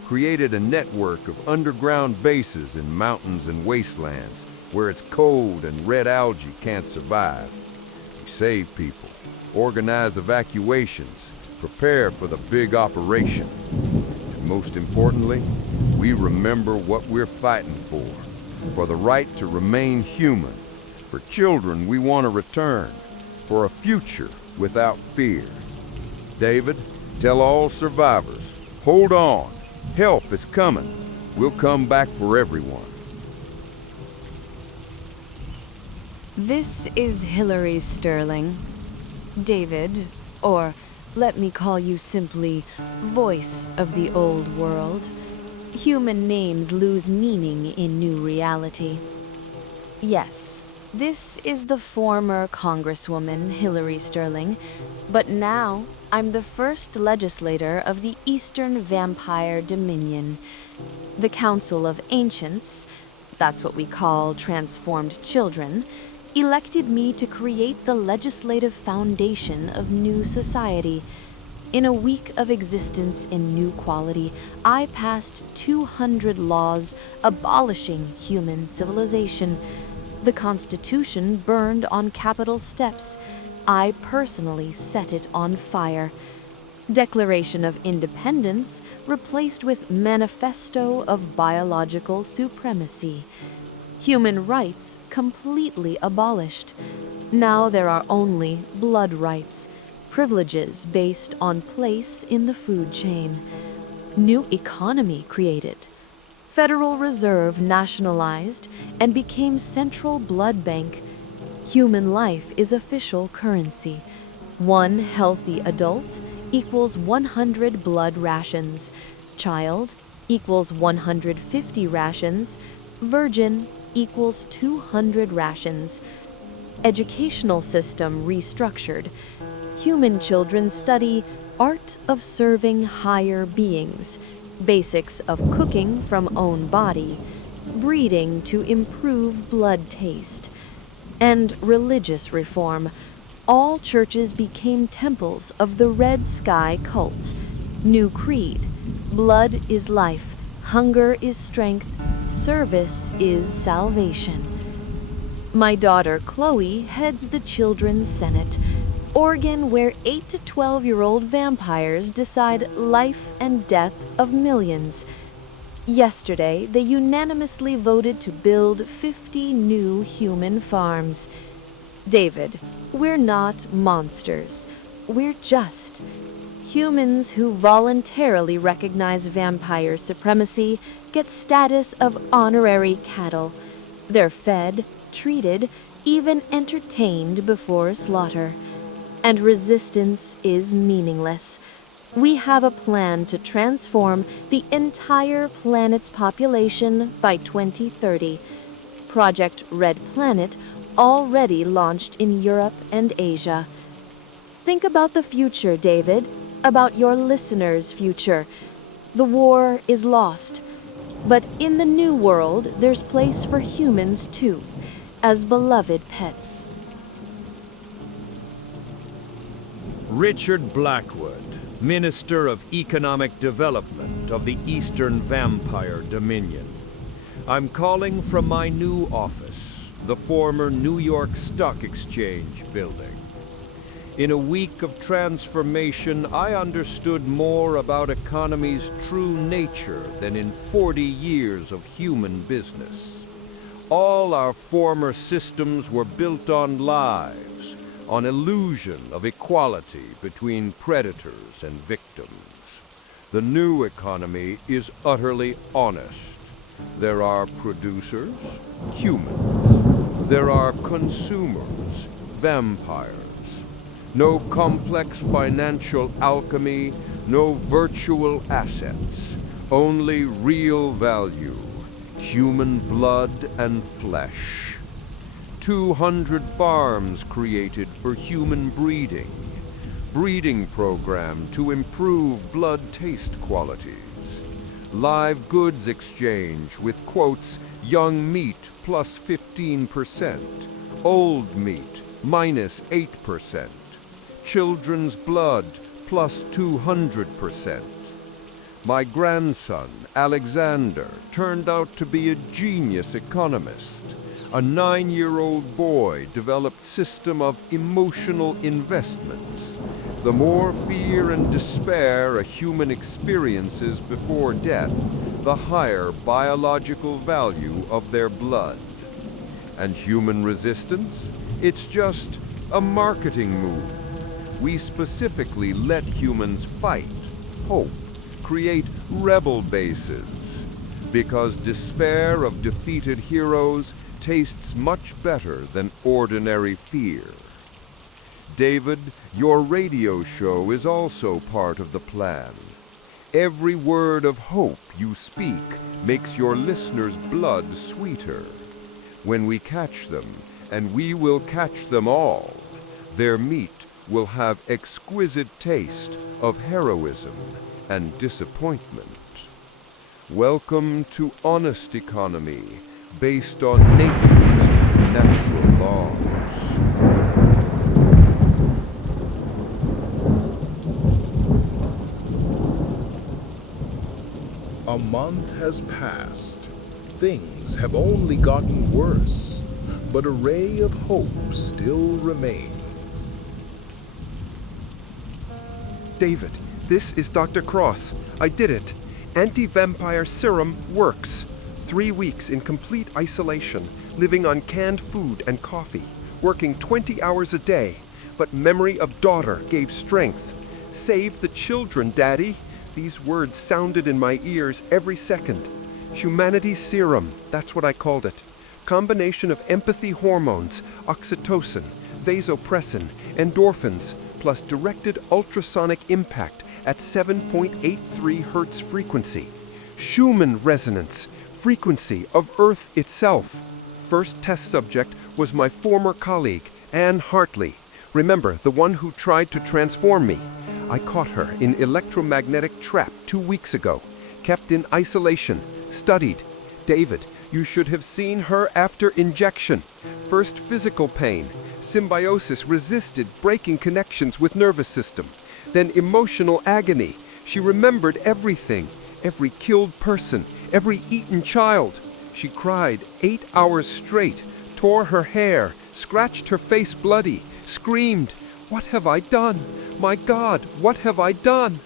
Created a network of underground bases in mountains and wastelands where it's cold and red algae can't survive. We save people, organize evacuations, prepare for the big operation. And most importantly, we remember what we're fighting for the right to remain human, for children we want to return, for a future without fear. David, tell all survivors, hold on, help is coming. We'll come back for everyone. This is Hillary Sterling. David, or let me call you simply Voice of the Old World. Human names lose meaning in new reality. Yes, this is the former Congresswoman Hillary Sterling, but now I'm the first legislator of the Eastern Vampire Dominion. The Council of Ancients, that's what we call transformed children, elected me to create the legislative foundation of new society. In a week of existence in New Quality, I passed 200 laws abolishing human civilization. The Constitution burned on Capitol steps. I personally set it on fire. Declaration of Independence replaced with Manifesto of Biological Supremacy. Human rights completely abolished. Now there are only blood rights, privileges based on place in the food chain. New economy created. Federal Reserve nationalized and became central blood bank. Human life is official currency. One healthy adult equals 100 blood rations. Child equals 150 rations. Virgin equals 200 rations. Educational system restructured. Human children study art of serving higher beings, basics of cooking from own body, breeding to improve blood taste, and religious reform. All churches became temples of the Red Sky cult. New creed: blood is life, hunger is strength, service is salvation. My daughter Chloe heads the Children's Senate, organ where 8 to 12-year-old vampires decide life and death of millions. Yesterday, they unanimously voted to build 50 new human farms. David, we're not monsters. We're just humans who voluntarily recognize vampire supremacy get status of honorary cattle. They're fed, treated, even entertained before slaughter. And resistance is meaningless. We have a plan to transform the entire planet's population by 2030. Project Red Planet already launched in Europe and Asia. Think about the future, David, about your listeners' future. The war is lost, but in the new world, there's place for humans too, as beloved pets. Richard Blackwood, Minister of Economic Development of the Eastern Vampire Dominion. I'm calling from my new office, the former New York Stock Exchange building. In a week of transformation, I understood more about economy's true nature than in 40 years of human business. All our former systems were built on lies, on illusion of equality between predators and victims. The new economy is utterly honest. There are producers, humans. There are consumers, vampires. No complex financial alchemy, no virtual assets, only real value, human blood and flesh. 200 farms created for human breeding program to improve blood taste qualities, live goods exchange with quotes, young meat plus 15%, old meat minus 8%. Children's blood plus 200%. My grandson, Alexander, turned out to be a genius economist. A 9-year-old boy developed system of emotional investments. The more fear and despair a human experiences before death, the higher biological value of their blood. And human resistance? It's just a marketing move. We specifically let humans fight, hope, create rebel bases, because despair of defeated heroes tastes much better than ordinary fear. David, your radio show is also part of the plan. Every word of hope you speak makes your listeners' blood sweeter. When we catch them, and we will catch them all, their meat will have exquisite taste of heroism and disappointment. Welcome to honest economy based on nature's natural laws. A month has passed. Things have only gotten worse, but a ray of hope still remains. David, this is Dr. Cross. I did it. Anti-vampire serum works. 3 weeks in complete isolation, living on canned food and coffee, working 20 hours a day. But memory of daughter gave strength. Save the children, Daddy. These words sounded in my ears every second. Humanity serum, that's what I called it. Combination of empathy hormones, oxytocin, vasopressin, endorphins, plus directed ultrasonic impact at 7.83 Hertz frequency. Schumann resonance, frequency of Earth itself. First test subject was my former colleague, Anne Hartley. Remember, the one who tried to transform me. I caught her in electromagnetic trap 2 weeks ago. Kept in isolation, studied. David, you should have seen her after injection. First physical pain. Symbiosis resisted breaking connections with nervous system. Then emotional agony. She remembered everything. Every killed person. Every eaten child. She cried 8 hours straight. Tore her hair. Scratched her face bloody. Screamed, "What have I done? My God, what have I done?"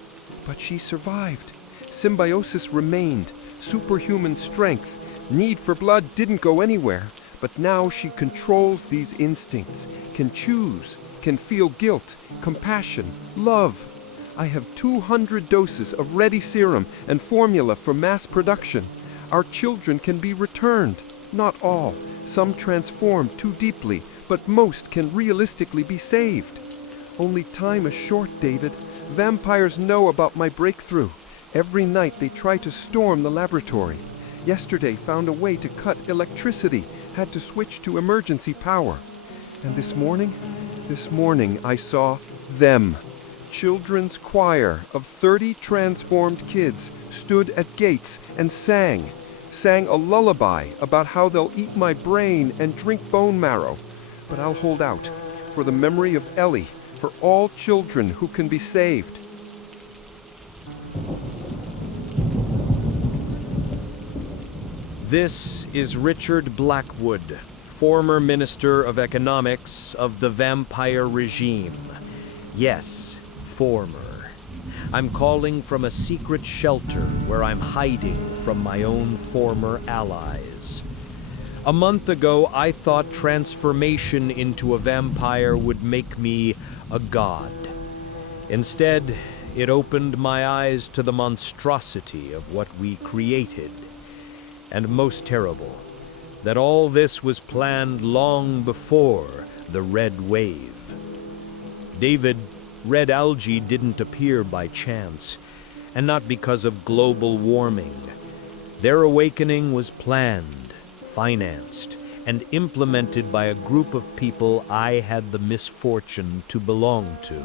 But she survived. Symbiosis remained. Superhuman strength. Need for blood didn't go anywhere. But now she controls these instincts, can choose, can feel guilt, compassion, love. I have 200 doses of ready serum and formula for mass production. Our children can be returned. Not all. Some transform too deeply, but most can realistically be saved. Only time is short, David. Vampires know about my breakthrough. Every night they try to storm the laboratory. Yesterday found a way to cut electricity, had to switch to emergency power. And this morning I saw them. Children's choir of 30 transformed kids stood at gates and sang a lullaby about how they'll eat my brain and drink bone marrow. But I'll hold out for the memory of Ellie, for all children who can be saved. This is Richard Blackwood, former Minister of Economics of the vampire regime. Yes, former. I'm calling from a secret shelter where I'm hiding from my own former allies. A month ago, I thought transformation into a vampire would make me a god. Instead, it opened my eyes to the monstrosity of what we created. And most terrible, that all this was planned long before the red wave. David, red algae didn't appear by chance, and not because of global warming. Their awakening was planned, financed, and implemented by a group of people I had the misfortune to belong to.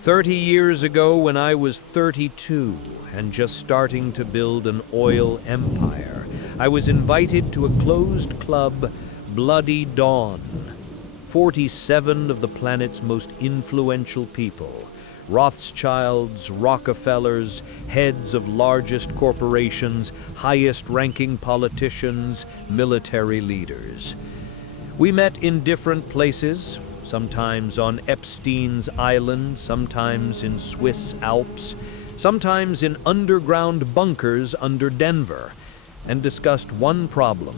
30 years ago, when I was 32 and just starting to build an oil empire, I was invited to a closed club, Bloody Dawn. 47 of the planet's most influential people, Rothschilds, Rockefellers, heads of largest corporations, highest-ranking politicians, military leaders. We met in different places, sometimes on Epstein's Island, sometimes in Swiss Alps, sometimes in underground bunkers under Denver, and discussed one problem: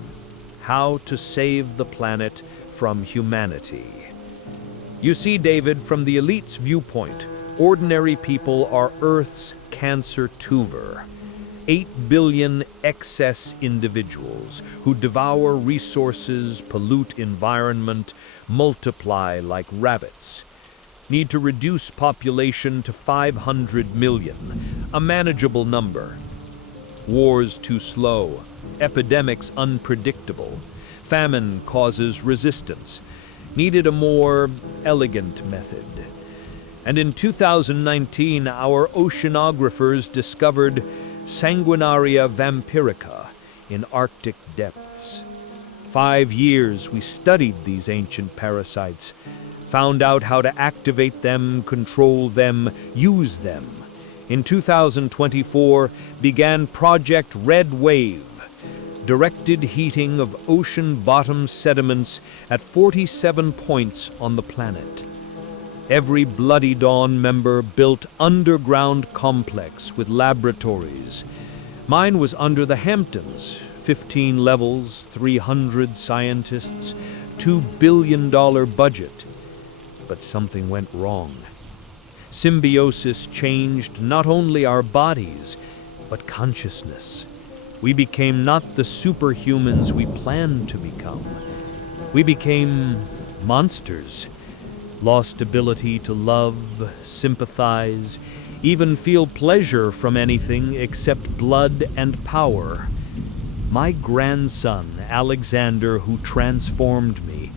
how to save the planet from humanity. You see, David, from the elite's viewpoint, ordinary people are Earth's cancer tuber. 8 billion excess individuals who devour resources, pollute environment, multiply like rabbits. Need to reduce population to 500 million, a manageable number. Wars too slow, epidemics unpredictable, famine causes resistance. Needed a more elegant method. And in 2019, our oceanographers discovered Sanguinaria vampirica in Arctic depths. 5 years we studied these ancient parasites, found out how to activate them, control them, use them. In 2024, began Project Red Wave, directed heating of ocean bottom sediments at 47 points on the planet. Every Bloody Dawn member built underground complex with laboratories. Mine was under the Hamptons, 15 levels, 300 scientists, $2 billion budget. But something went wrong. Symbiosis changed not only our bodies, but consciousness. We became not the superhumans we planned to become. We became monsters. Lost ability to love, sympathize, even feel pleasure from anything except blood and power. My grandson, Alexander, who transformed me,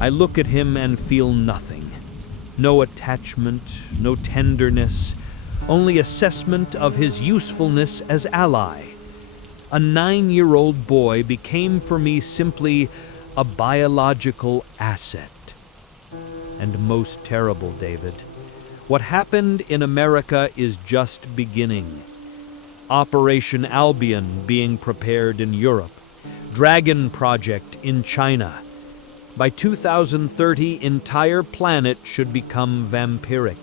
I look at him and feel nothing. No attachment, no tenderness, only assessment of his usefulness as ally. A 9-year-old boy became for me simply a biological asset. And most terrible, David, what happened in America is just beginning. Operation Albion being prepared in Europe, Dragon Project in China. By 2030, entire planet should become vampiric.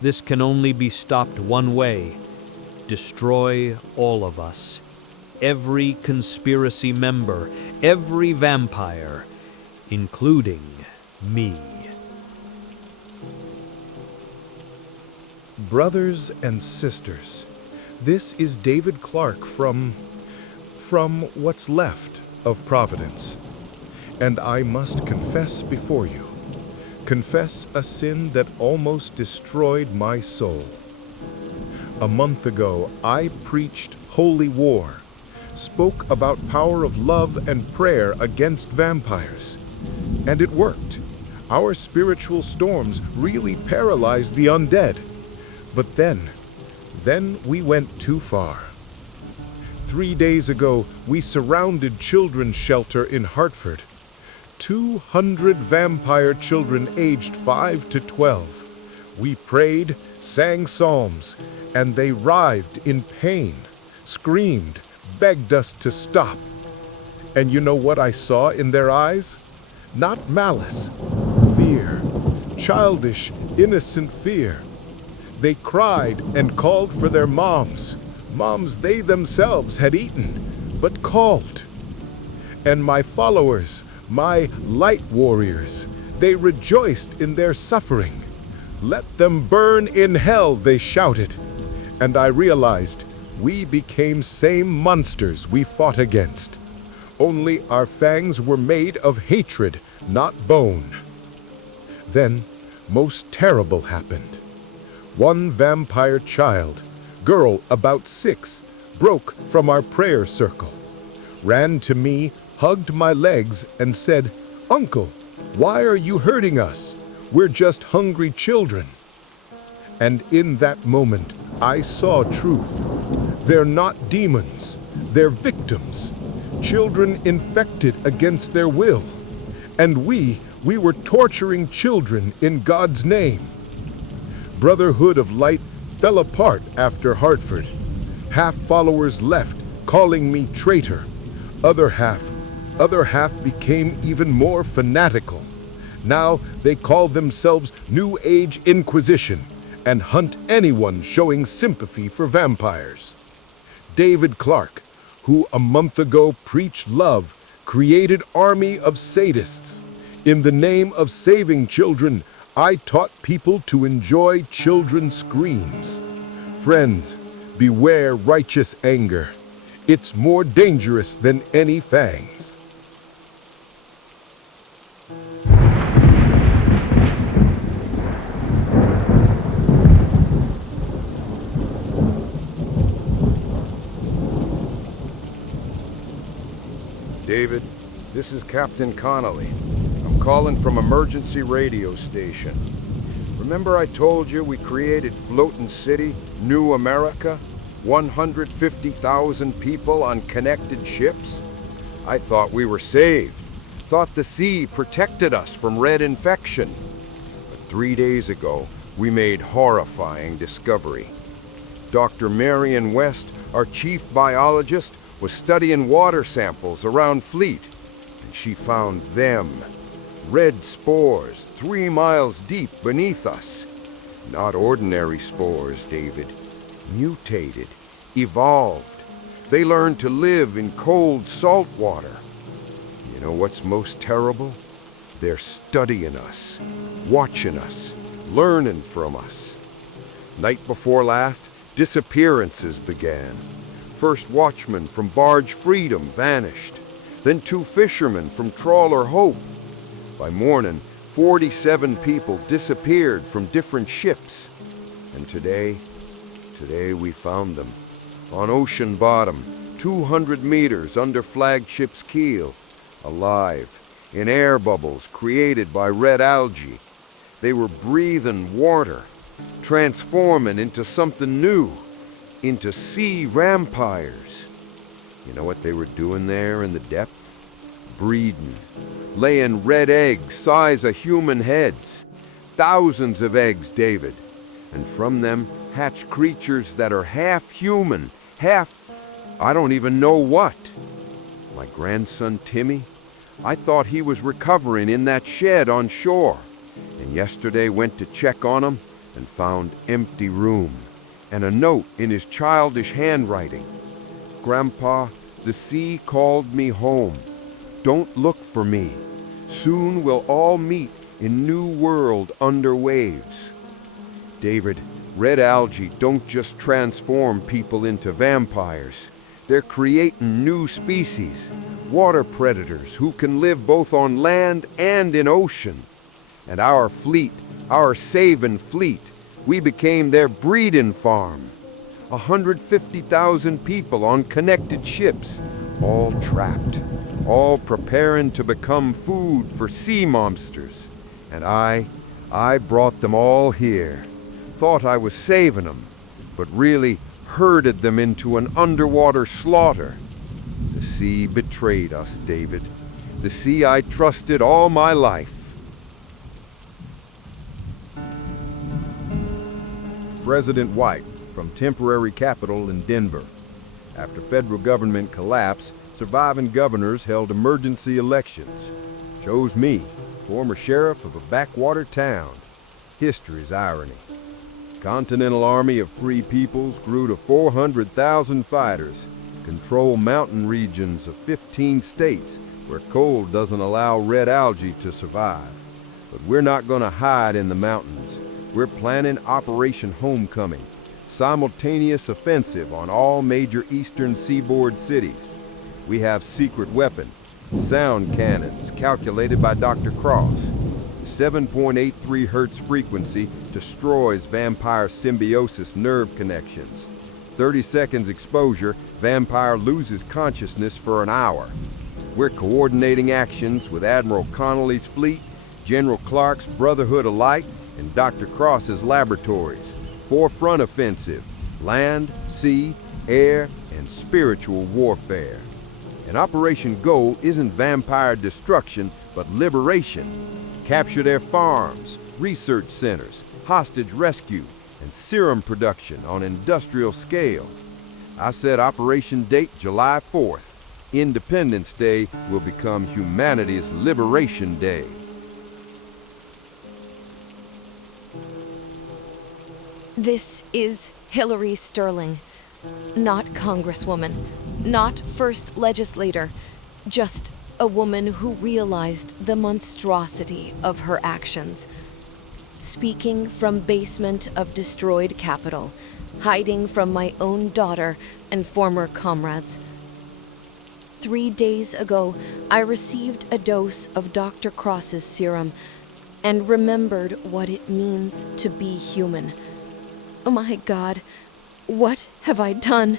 This can only be stopped one way: destroy all of us. Every conspiracy member, every vampire, including me. Brothers and sisters, this is David Clark from what's left of Providence. And I must confess before you, confess a sin that almost destroyed my soul. A month ago, I preached holy war, spoke about power of love and prayer against vampires. And it worked. Our spiritual storms really paralyzed the undead. But then we went too far. 3 days ago, we surrounded children's shelter in Hartford. 200 vampire children aged 5 to 12. We prayed, sang psalms, and they writhed in pain, screamed, begged us to stop. And you know what I saw in their eyes? Not malice, fear, childish, innocent fear. They cried and called for their moms they themselves had eaten, but called. And my followers, my light warriors, they rejoiced in their suffering. Let them burn in hell, they shouted. And I realized we became same monsters we fought against. Only our fangs were made of hatred, not bone. Then, most terrible happened. One vampire child, girl about 6, broke from our prayer circle, ran to me, hugged my legs, and said, "Uncle, why are you hurting us? We're just hungry children." And in that moment, I saw truth. They're not demons, they're victims, children infected against their will. And we were torturing children in God's name. Brotherhood of Light fell apart after Hartford. Half followers left, calling me traitor. Other half became even more fanatical. Now they call themselves New Age Inquisition and hunt anyone showing sympathy for vampires. David Clark, who a month ago preached love, created army of sadists. In the name of saving children, I taught people to enjoy children's screams. Friends, beware righteous anger. It's more dangerous than any fangs. David, this is Captain Connolly. I'm calling from emergency radio station. Remember I told you we created Floating City, New America? 150,000 people on connected ships? I thought we were saved. Thought the sea protected us from red infection. But 3 days ago, we made horrifying discovery. Dr. Marion West, our chief biologist, was studying water samples around Fleet, and she found them. Red spores 3 miles deep beneath us. Not ordinary spores, David. Mutated, evolved. They learned to live in cold salt water. You know what's most terrible? They're studying us, watching us, learning from us. Night before last, disappearances began. First watchman from Barge Freedom vanished. Then 2 fishermen from Trawler Hope. By morning, 47 people disappeared from different ships. And today we found them. On ocean bottom, 200 meters under flagship's keel. Alive, in air bubbles created by red algae. They were breathing water, transforming into something new. Into sea vampires. You know what they were doing there in the depths? Breeding, laying red eggs size of human heads. Thousands of eggs, David. And from them hatch creatures that are half human, half, I don't even know what. My grandson Timmy, I thought he was recovering in that shed on shore. And yesterday went to check on him and found empty room. And a note in his childish handwriting. Grandpa, the sea called me home. Don't look for me. Soon we'll all meet in new world under waves. David, red algae don't just transform people into vampires. They're creating new species, water predators who can live both on land and in ocean. And our fleet, our saving fleet, we became their breeding farm. 150,000 people on connected ships, all trapped, all preparing to become food for sea monsters. And I brought them all here. Thought I was saving them, but really herded them into an underwater slaughter. The sea betrayed us, David. The sea I trusted all my life. President White from temporary capital in Denver. After federal government collapse, surviving governors held emergency elections. Chose me, former sheriff of a backwater town. History's irony. Continental Army of Free Peoples grew to 400,000 fighters, control mountain regions of 15 states where cold doesn't allow red algae to survive. But we're not going to hide in the mountains. We're planning Operation Homecoming, simultaneous offensive on all major eastern seaboard cities. We have secret weapon, sound cannons calculated by Dr. Cross. 7.83 Hertz frequency destroys vampire symbiosis nerve connections. 30 seconds exposure, vampire loses consciousness for an hour. We're coordinating actions with Admiral Connolly's fleet, General Clark's Brotherhood of Light, and Dr. Cross's laboratories. Forefront offensive, land, sea, air, and spiritual warfare. And Operation Goal isn't vampire destruction, but liberation. Capture their farms, research centers, hostage rescue, and serum production on industrial scale. I set operation date July 4th. Independence Day will become humanity's Liberation Day. This is Hillary Sterling, not Congresswoman, not First Legislator, just a woman who realized the monstrosity of her actions. Speaking from basement of destroyed Capitol, hiding from my own daughter and former comrades. 3 days ago, I received a dose of Dr. Cross's serum and remembered what it means to be human. Oh my God, what have I done?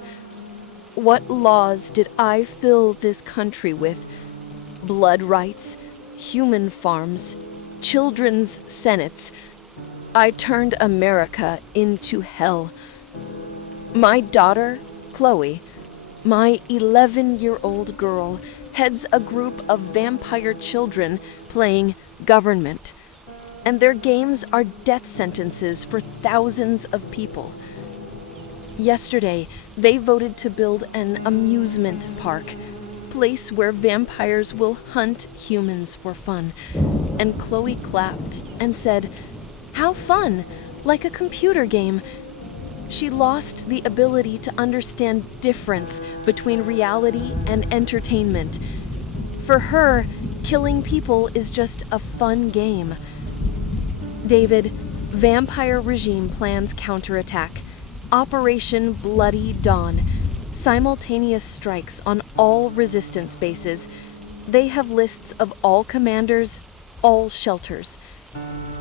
What laws did I fill this country with? Blood rights, human farms, children's senates. I turned America into hell. My daughter, Chloe, my 11-year-old girl, heads a group of vampire children playing government. And their games are death sentences for thousands of people. Yesterday, they voted to build an amusement park, place where vampires will hunt humans for fun. And Chloe clapped and said, "How fun, like a computer game." She lost the ability to understand difference between reality and entertainment. For her, killing people is just a fun game. David, vampire regime plans counterattack. Operation Bloody Dawn. Simultaneous strikes on all resistance bases. They have lists of all commanders, all shelters.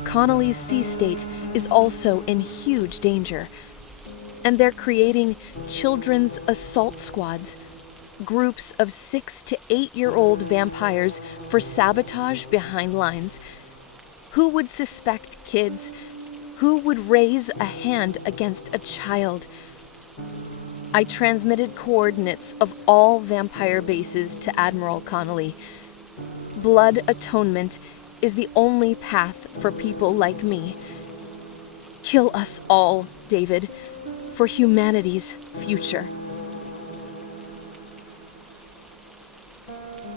Connolly's sea state is also in huge danger. And they're creating children's assault squads. Groups of 6 to 8-year-old vampires for sabotage behind lines. Who would suspect kids? Who would raise a hand against a child? I transmitted coordinates of all vampire bases to Admiral Connolly. Blood atonement is the only path for people like me. Kill us all, David, for humanity's future.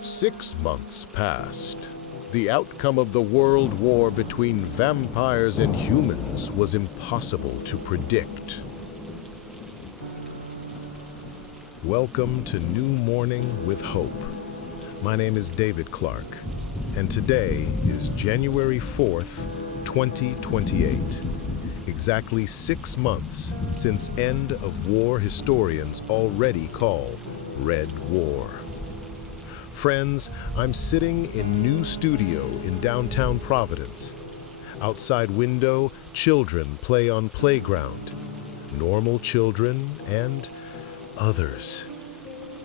6 months passed. The outcome of the world war between vampires and humans was impossible to predict. Welcome to New Morning with Hope. My name is David Clark, and today is January 4th, 2028. Exactly 6 months since end of war historians already call Red War. Friends, I'm sitting in new studio in downtown Providence. Outside window, children play on playground. Normal children and others.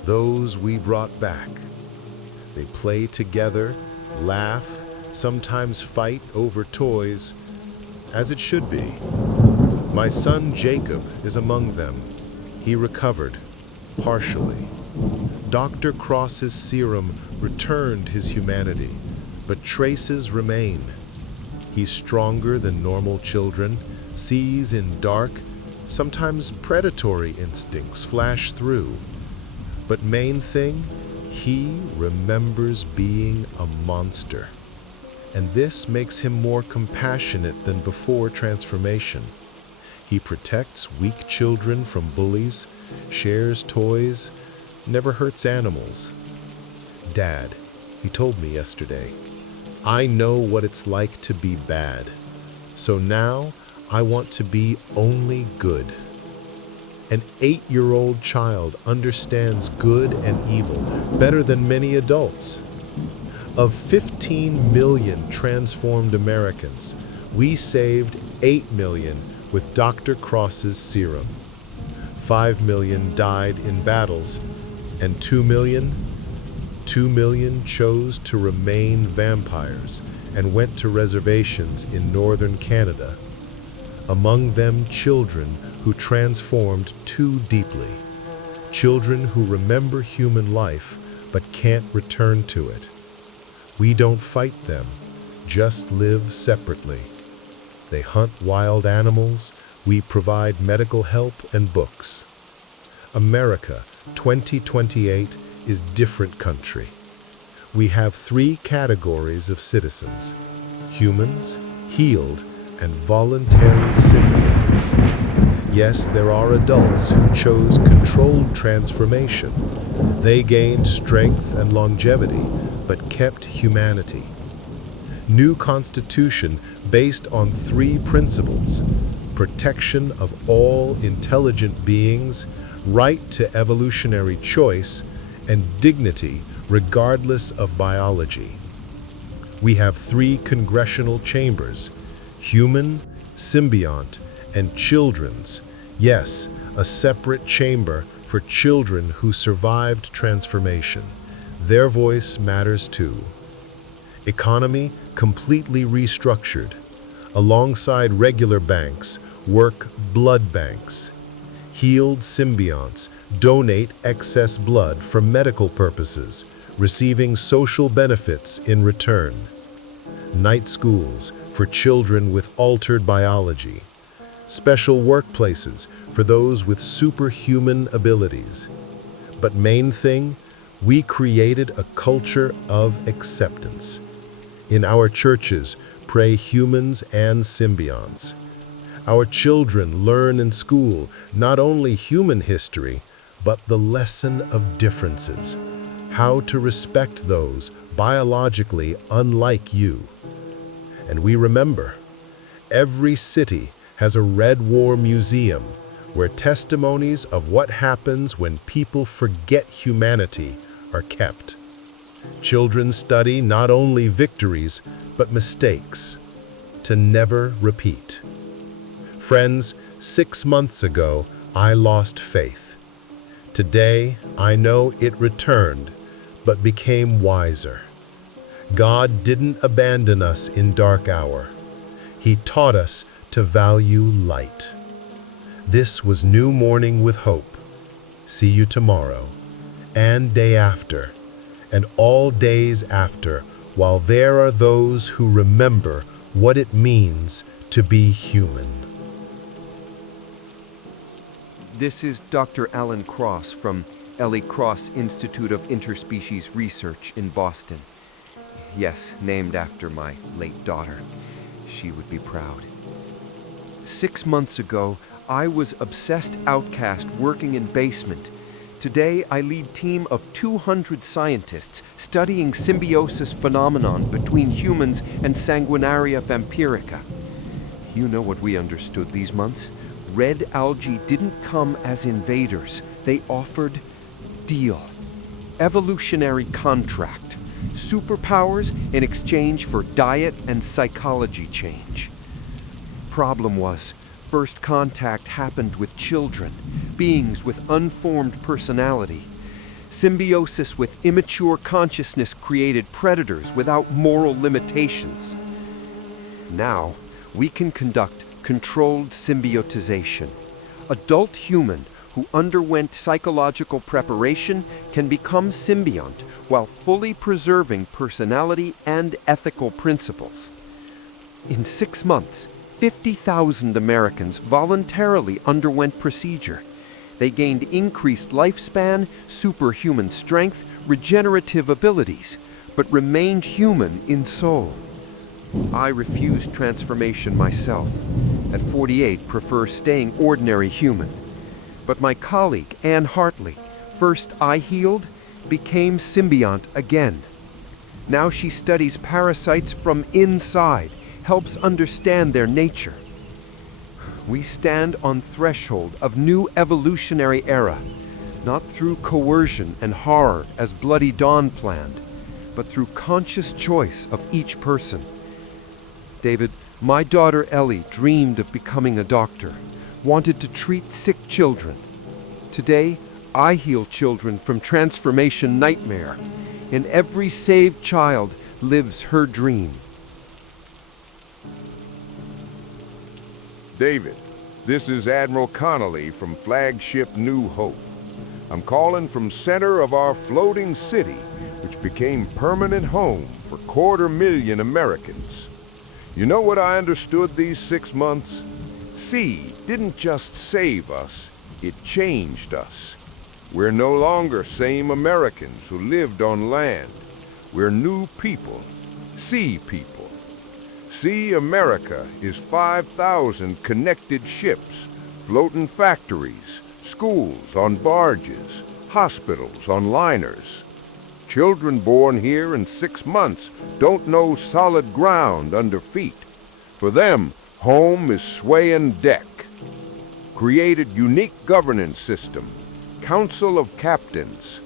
Those we brought back. They play together, laugh, sometimes fight over toys, as it should be. My son Jacob is among them. He recovered, partially. Dr. Cross's serum returned his humanity, but traces remain. He's stronger than normal children, sees in dark, sometimes predatory instincts flash through. But main thing, he remembers being a monster. And this makes him more compassionate than before transformation. He protects weak children from bullies, shares toys, never hurts animals. Dad, he told me yesterday, I know what it's like to be bad. So now I want to be only good. An 8-year-old child understands good and evil better than many adults. Of 15 million transformed Americans, we saved 8 million with Dr. Cross's serum. 5 million died in battles, and 2 million chose to remain vampires and went to reservations in northern Canada. Among them, children who transformed too deeply. Children who remember human life but can't return to it. We don't fight them, just live separately. They hunt wild animals, we provide medical help and books. America, 2028, is different country. We have 3 categories of citizens: humans, healed, and voluntary symbionts. Yes, there are adults who chose controlled transformation. They gained strength and longevity, but kept humanity. New Constitution based on 3 principles: protection of all intelligent beings, right to evolutionary choice, and dignity regardless of biology. We have 3 congressional chambers: human, symbiont, and children's. Yes, a separate chamber for children who survived transformation. Their voice matters too. Economy completely restructured. Alongside regular banks, work blood banks. Healed symbionts donate excess blood for medical purposes, receiving social benefits in return. Night schools for children with altered biology. Special workplaces for those with superhuman abilities. But main thing, we created a culture of acceptance. In our churches, pray humans and symbionts. Our children learn in school not only human history, but the lesson of differences. How to respect those biologically unlike you. And we remember, every city has a Red War museum where testimonies of what happens when people forget humanity are kept. Children study not only victories, but mistakes, to never repeat. Friends, 6 months ago, I lost faith. Today, I know it returned, but became wiser. God didn't abandon us in dark hour. He taught us to value light. This was New Morning with Hope. See you tomorrow, and day after, and all days after, while there are those who remember what it means to be human. This is Dr. Alan Cross from Ellie Cross Institute of Interspecies Research in Boston. Yes, named after my late daughter. She would be proud. 6 months ago, I was obsessed outcast working in basement. Today, I lead team of 200 scientists studying symbiosis phenomenon between humans and Sanguinaria vampirica. You know what we understood these months? Red algae didn't come as invaders. They offered deal. Evolutionary contract. superpowers in exchange for diet and psychology change. Problem was, first contact happened with children, beings with unformed personality. Symbiosis with immature consciousness created predators without moral limitations. Now, we can conduct controlled symbiotization. Adult human who underwent psychological preparation can become symbiont while fully preserving personality and ethical principles. In 6 months, 50,000 Americans voluntarily underwent procedure. They gained increased lifespan, superhuman strength, regenerative abilities, but remained human in soul. I refused transformation myself. At 48, prefer staying ordinary human. But my colleague, Anne Hartley, first eye healed, became symbiont again. Now she studies parasites from inside, helps understand their nature. We stand on threshold of new evolutionary era, not through coercion and horror as Bloody Dawn planned, but through conscious choice of each person. David, my daughter Ellie dreamed of becoming a doctor, wanted to treat sick children. Today, I heal children from transformation nightmare. In every saved child lives her dream. David, this is Admiral Connolly from Flagship New Hope. I'm calling from center of our floating city, which became permanent home for 250,000 Americans. You know what I understood these 6 months? Sea didn't just save us, it changed us. We're no longer same Americans who lived on land. We're new people, sea people. Sea America is 5,000 connected ships, floating factories, schools on barges, hospitals on liners. Children born here in 6 months don't know solid ground under feet. For them, home is swaying deck. Created unique governance system, Council of Captains.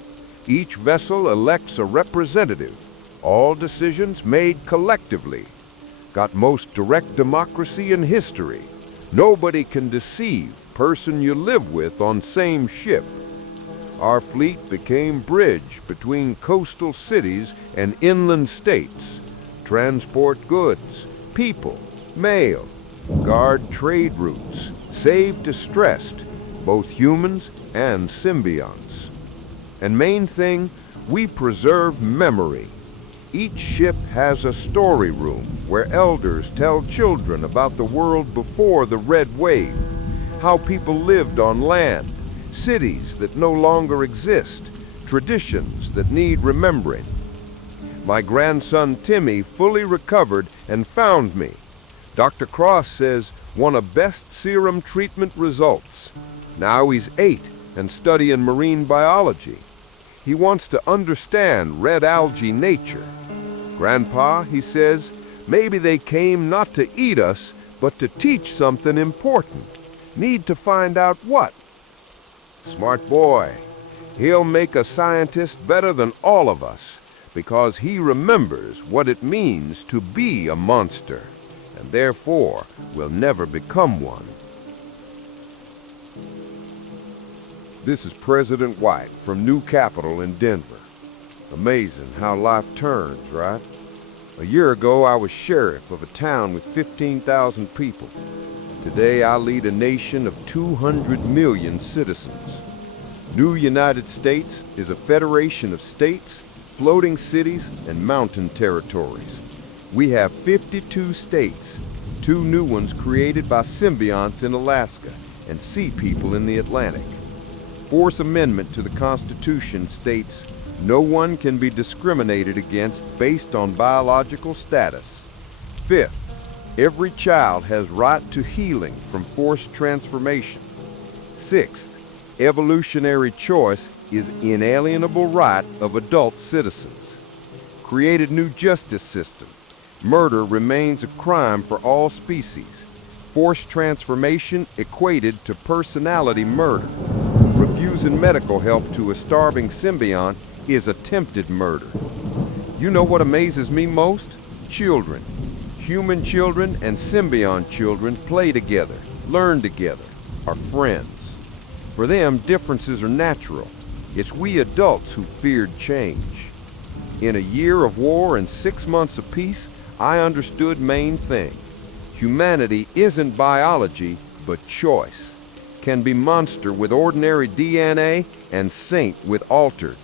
Each vessel elects a representative, all decisions made collectively. Got most direct democracy in history. Nobody can deceive person you live with on same ship. Our fleet became bridge between coastal cities and inland states. Transport goods, people, mail, guard trade routes, save distressed, both humans and symbionts. And main thing, we preserve memory. Each ship has a story room where elders tell children about the world before the red wave, how people lived on land, cities that no longer exist, traditions that need remembering. My grandson Timmy fully recovered and found me. Dr. Cross says won a best serum treatment results. Now he's 8 and studying marine biology. He wants to understand red algae nature. Grandpa, he says, maybe they came not to eat us, but to teach something important. Need to find out what. Smart boy. He'll make a scientist better than all of us, because he remembers what it means to be a monster, and therefore will never become one. This is President White from New Capitol in Denver. Amazing how life turns, right? A year ago, I was sheriff of a town with 15,000 people. Today, I lead a nation of 200 million citizens. New United States is a federation of states, floating cities, and mountain territories. We have 52 states, 2 new ones created by symbionts in Alaska, and sea people in the Atlantic. Fourth Amendment to the Constitution states, no one can be discriminated against based on biological status. Fifth, every child has right to healing from forced transformation. Sixth, evolutionary choice is inalienable right of adult citizens. Created new justice system. Murder remains a crime for all species. Forced transformation equated to personality murder. Refusing medical help to a starving symbiont is attempted murder. You know what amazes me most? Children. Human children and symbiont children play together, learn together, are friends. For them, differences are natural. It's we adults who feared change. In a year of war and 6 months of peace, I understood main thing. Humanity isn't biology, but choice. Can be monster with ordinary DNA and saint with altered.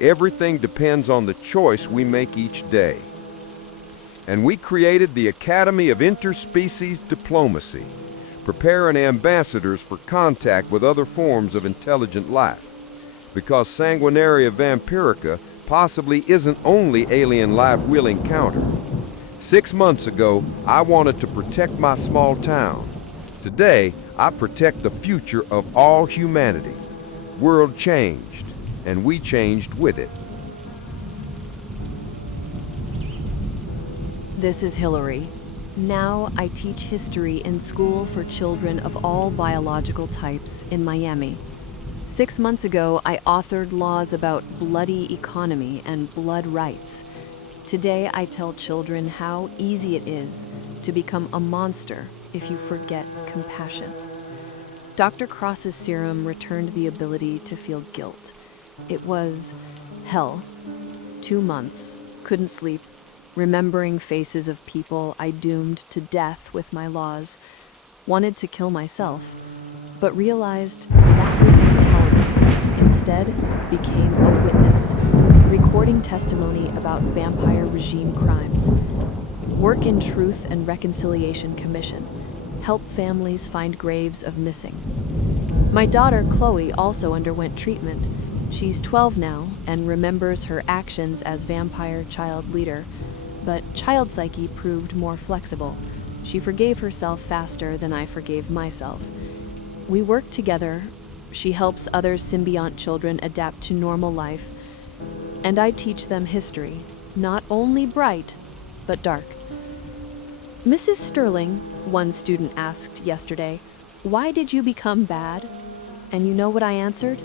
Everything depends on the choice we make each day. And we created the Academy of Interspecies Diplomacy, preparing ambassadors for contact with other forms of intelligent life. Because Sanguinaria vampirica possibly isn't only alien life we'll encounter. 6 months ago, I wanted to protect my small town. Today, I protect the future of all humanity. World changed, and we changed with it. This is Hillary. Now I teach history in school for children of all biological types in Miami. 6 months ago, I authored laws about bloody economy and blood rights. Today, I tell children how easy it is to become a monster if you forget compassion. Dr. Cross's serum returned the ability to feel guilt. It was hell. 2 months, couldn't sleep, remembering faces of people I doomed to death with my laws. Wanted to kill myself, but realized that would be powerless. Instead, became a witness, recording testimony about vampire regime crimes. Work in Truth and Reconciliation Commission. Help families find graves of missing. My daughter, Chloe, also underwent treatment. She's 12 now and remembers her actions as vampire child leader, but child psyche proved more flexible. She forgave herself faster than I forgave myself. We work together. She helps other symbiont children adapt to normal life, and I teach them history, not only bright, but dark. Mrs. Sterling, one student asked yesterday, "Why did you become bad?" And you know what I answered?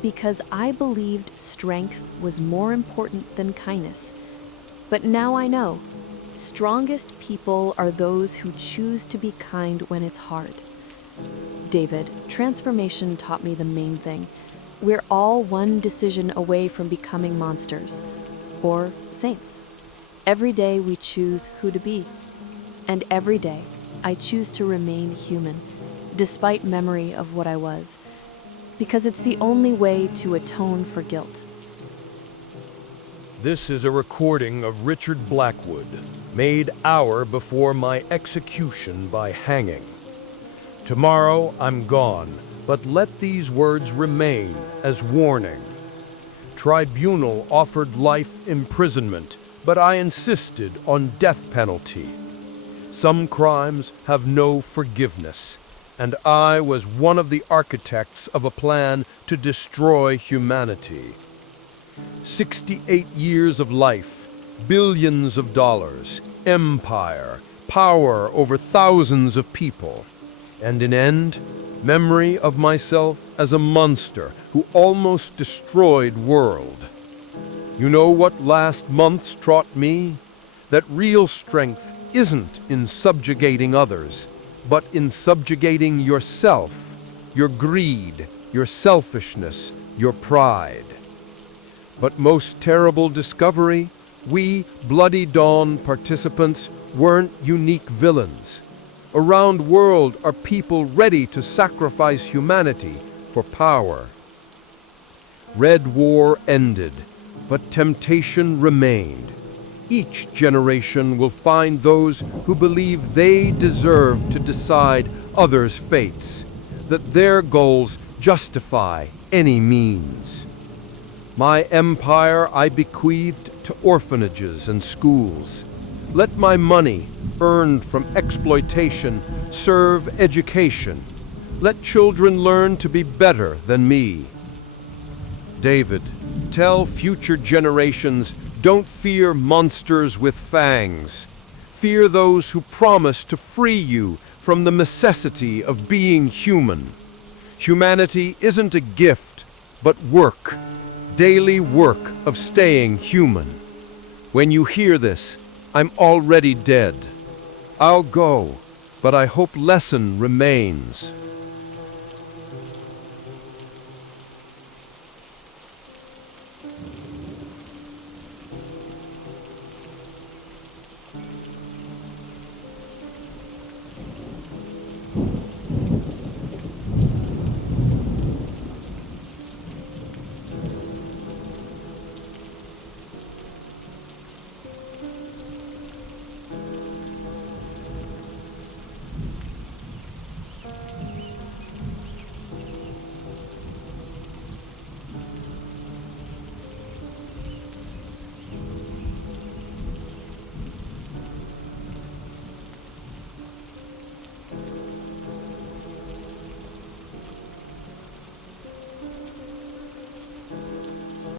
Because I believed strength was more important than kindness. But now I know, strongest people are those who choose to be kind when it's hard. David, transformation taught me the main thing. We're all one decision away from becoming monsters, or saints. Every day we choose who to be. And every day I choose to remain human, despite memory of what I was, because it's the only way to atone for guilt. This is a recording of Richard Blackwood, made hour before my execution by hanging. Tomorrow I'm gone, but let these words remain as warning. Tribunal offered life imprisonment, but I insisted on death penalty. Some crimes have no forgiveness, and I was one of the architects of a plan to destroy humanity. 68 years of life, billions of dollars, empire, power over thousands of people, and in end, memory of myself as a monster who almost destroyed world. You know what last month's taught me? That real strength isn't in subjugating others, but in subjugating yourself, your greed, your selfishness, your pride. But most terrible discovery, we Bloody Dawn participants weren't unique villains. Around world are people ready to sacrifice humanity for power. Red War ended, but temptation remained. Each generation will find those who believe they deserve to decide others' fates, that their goals justify any means. My empire I bequeathed to orphanages and schools. Let my money, earned from exploitation, serve education. Let children learn to be better than me. David, tell future generations, don't fear monsters with fangs. Fear those who promise to free you from the necessity of being human. Humanity isn't a gift, but work. Daily work of staying human. When you hear this, I'm already dead. I'll go, but I hope lesson remains.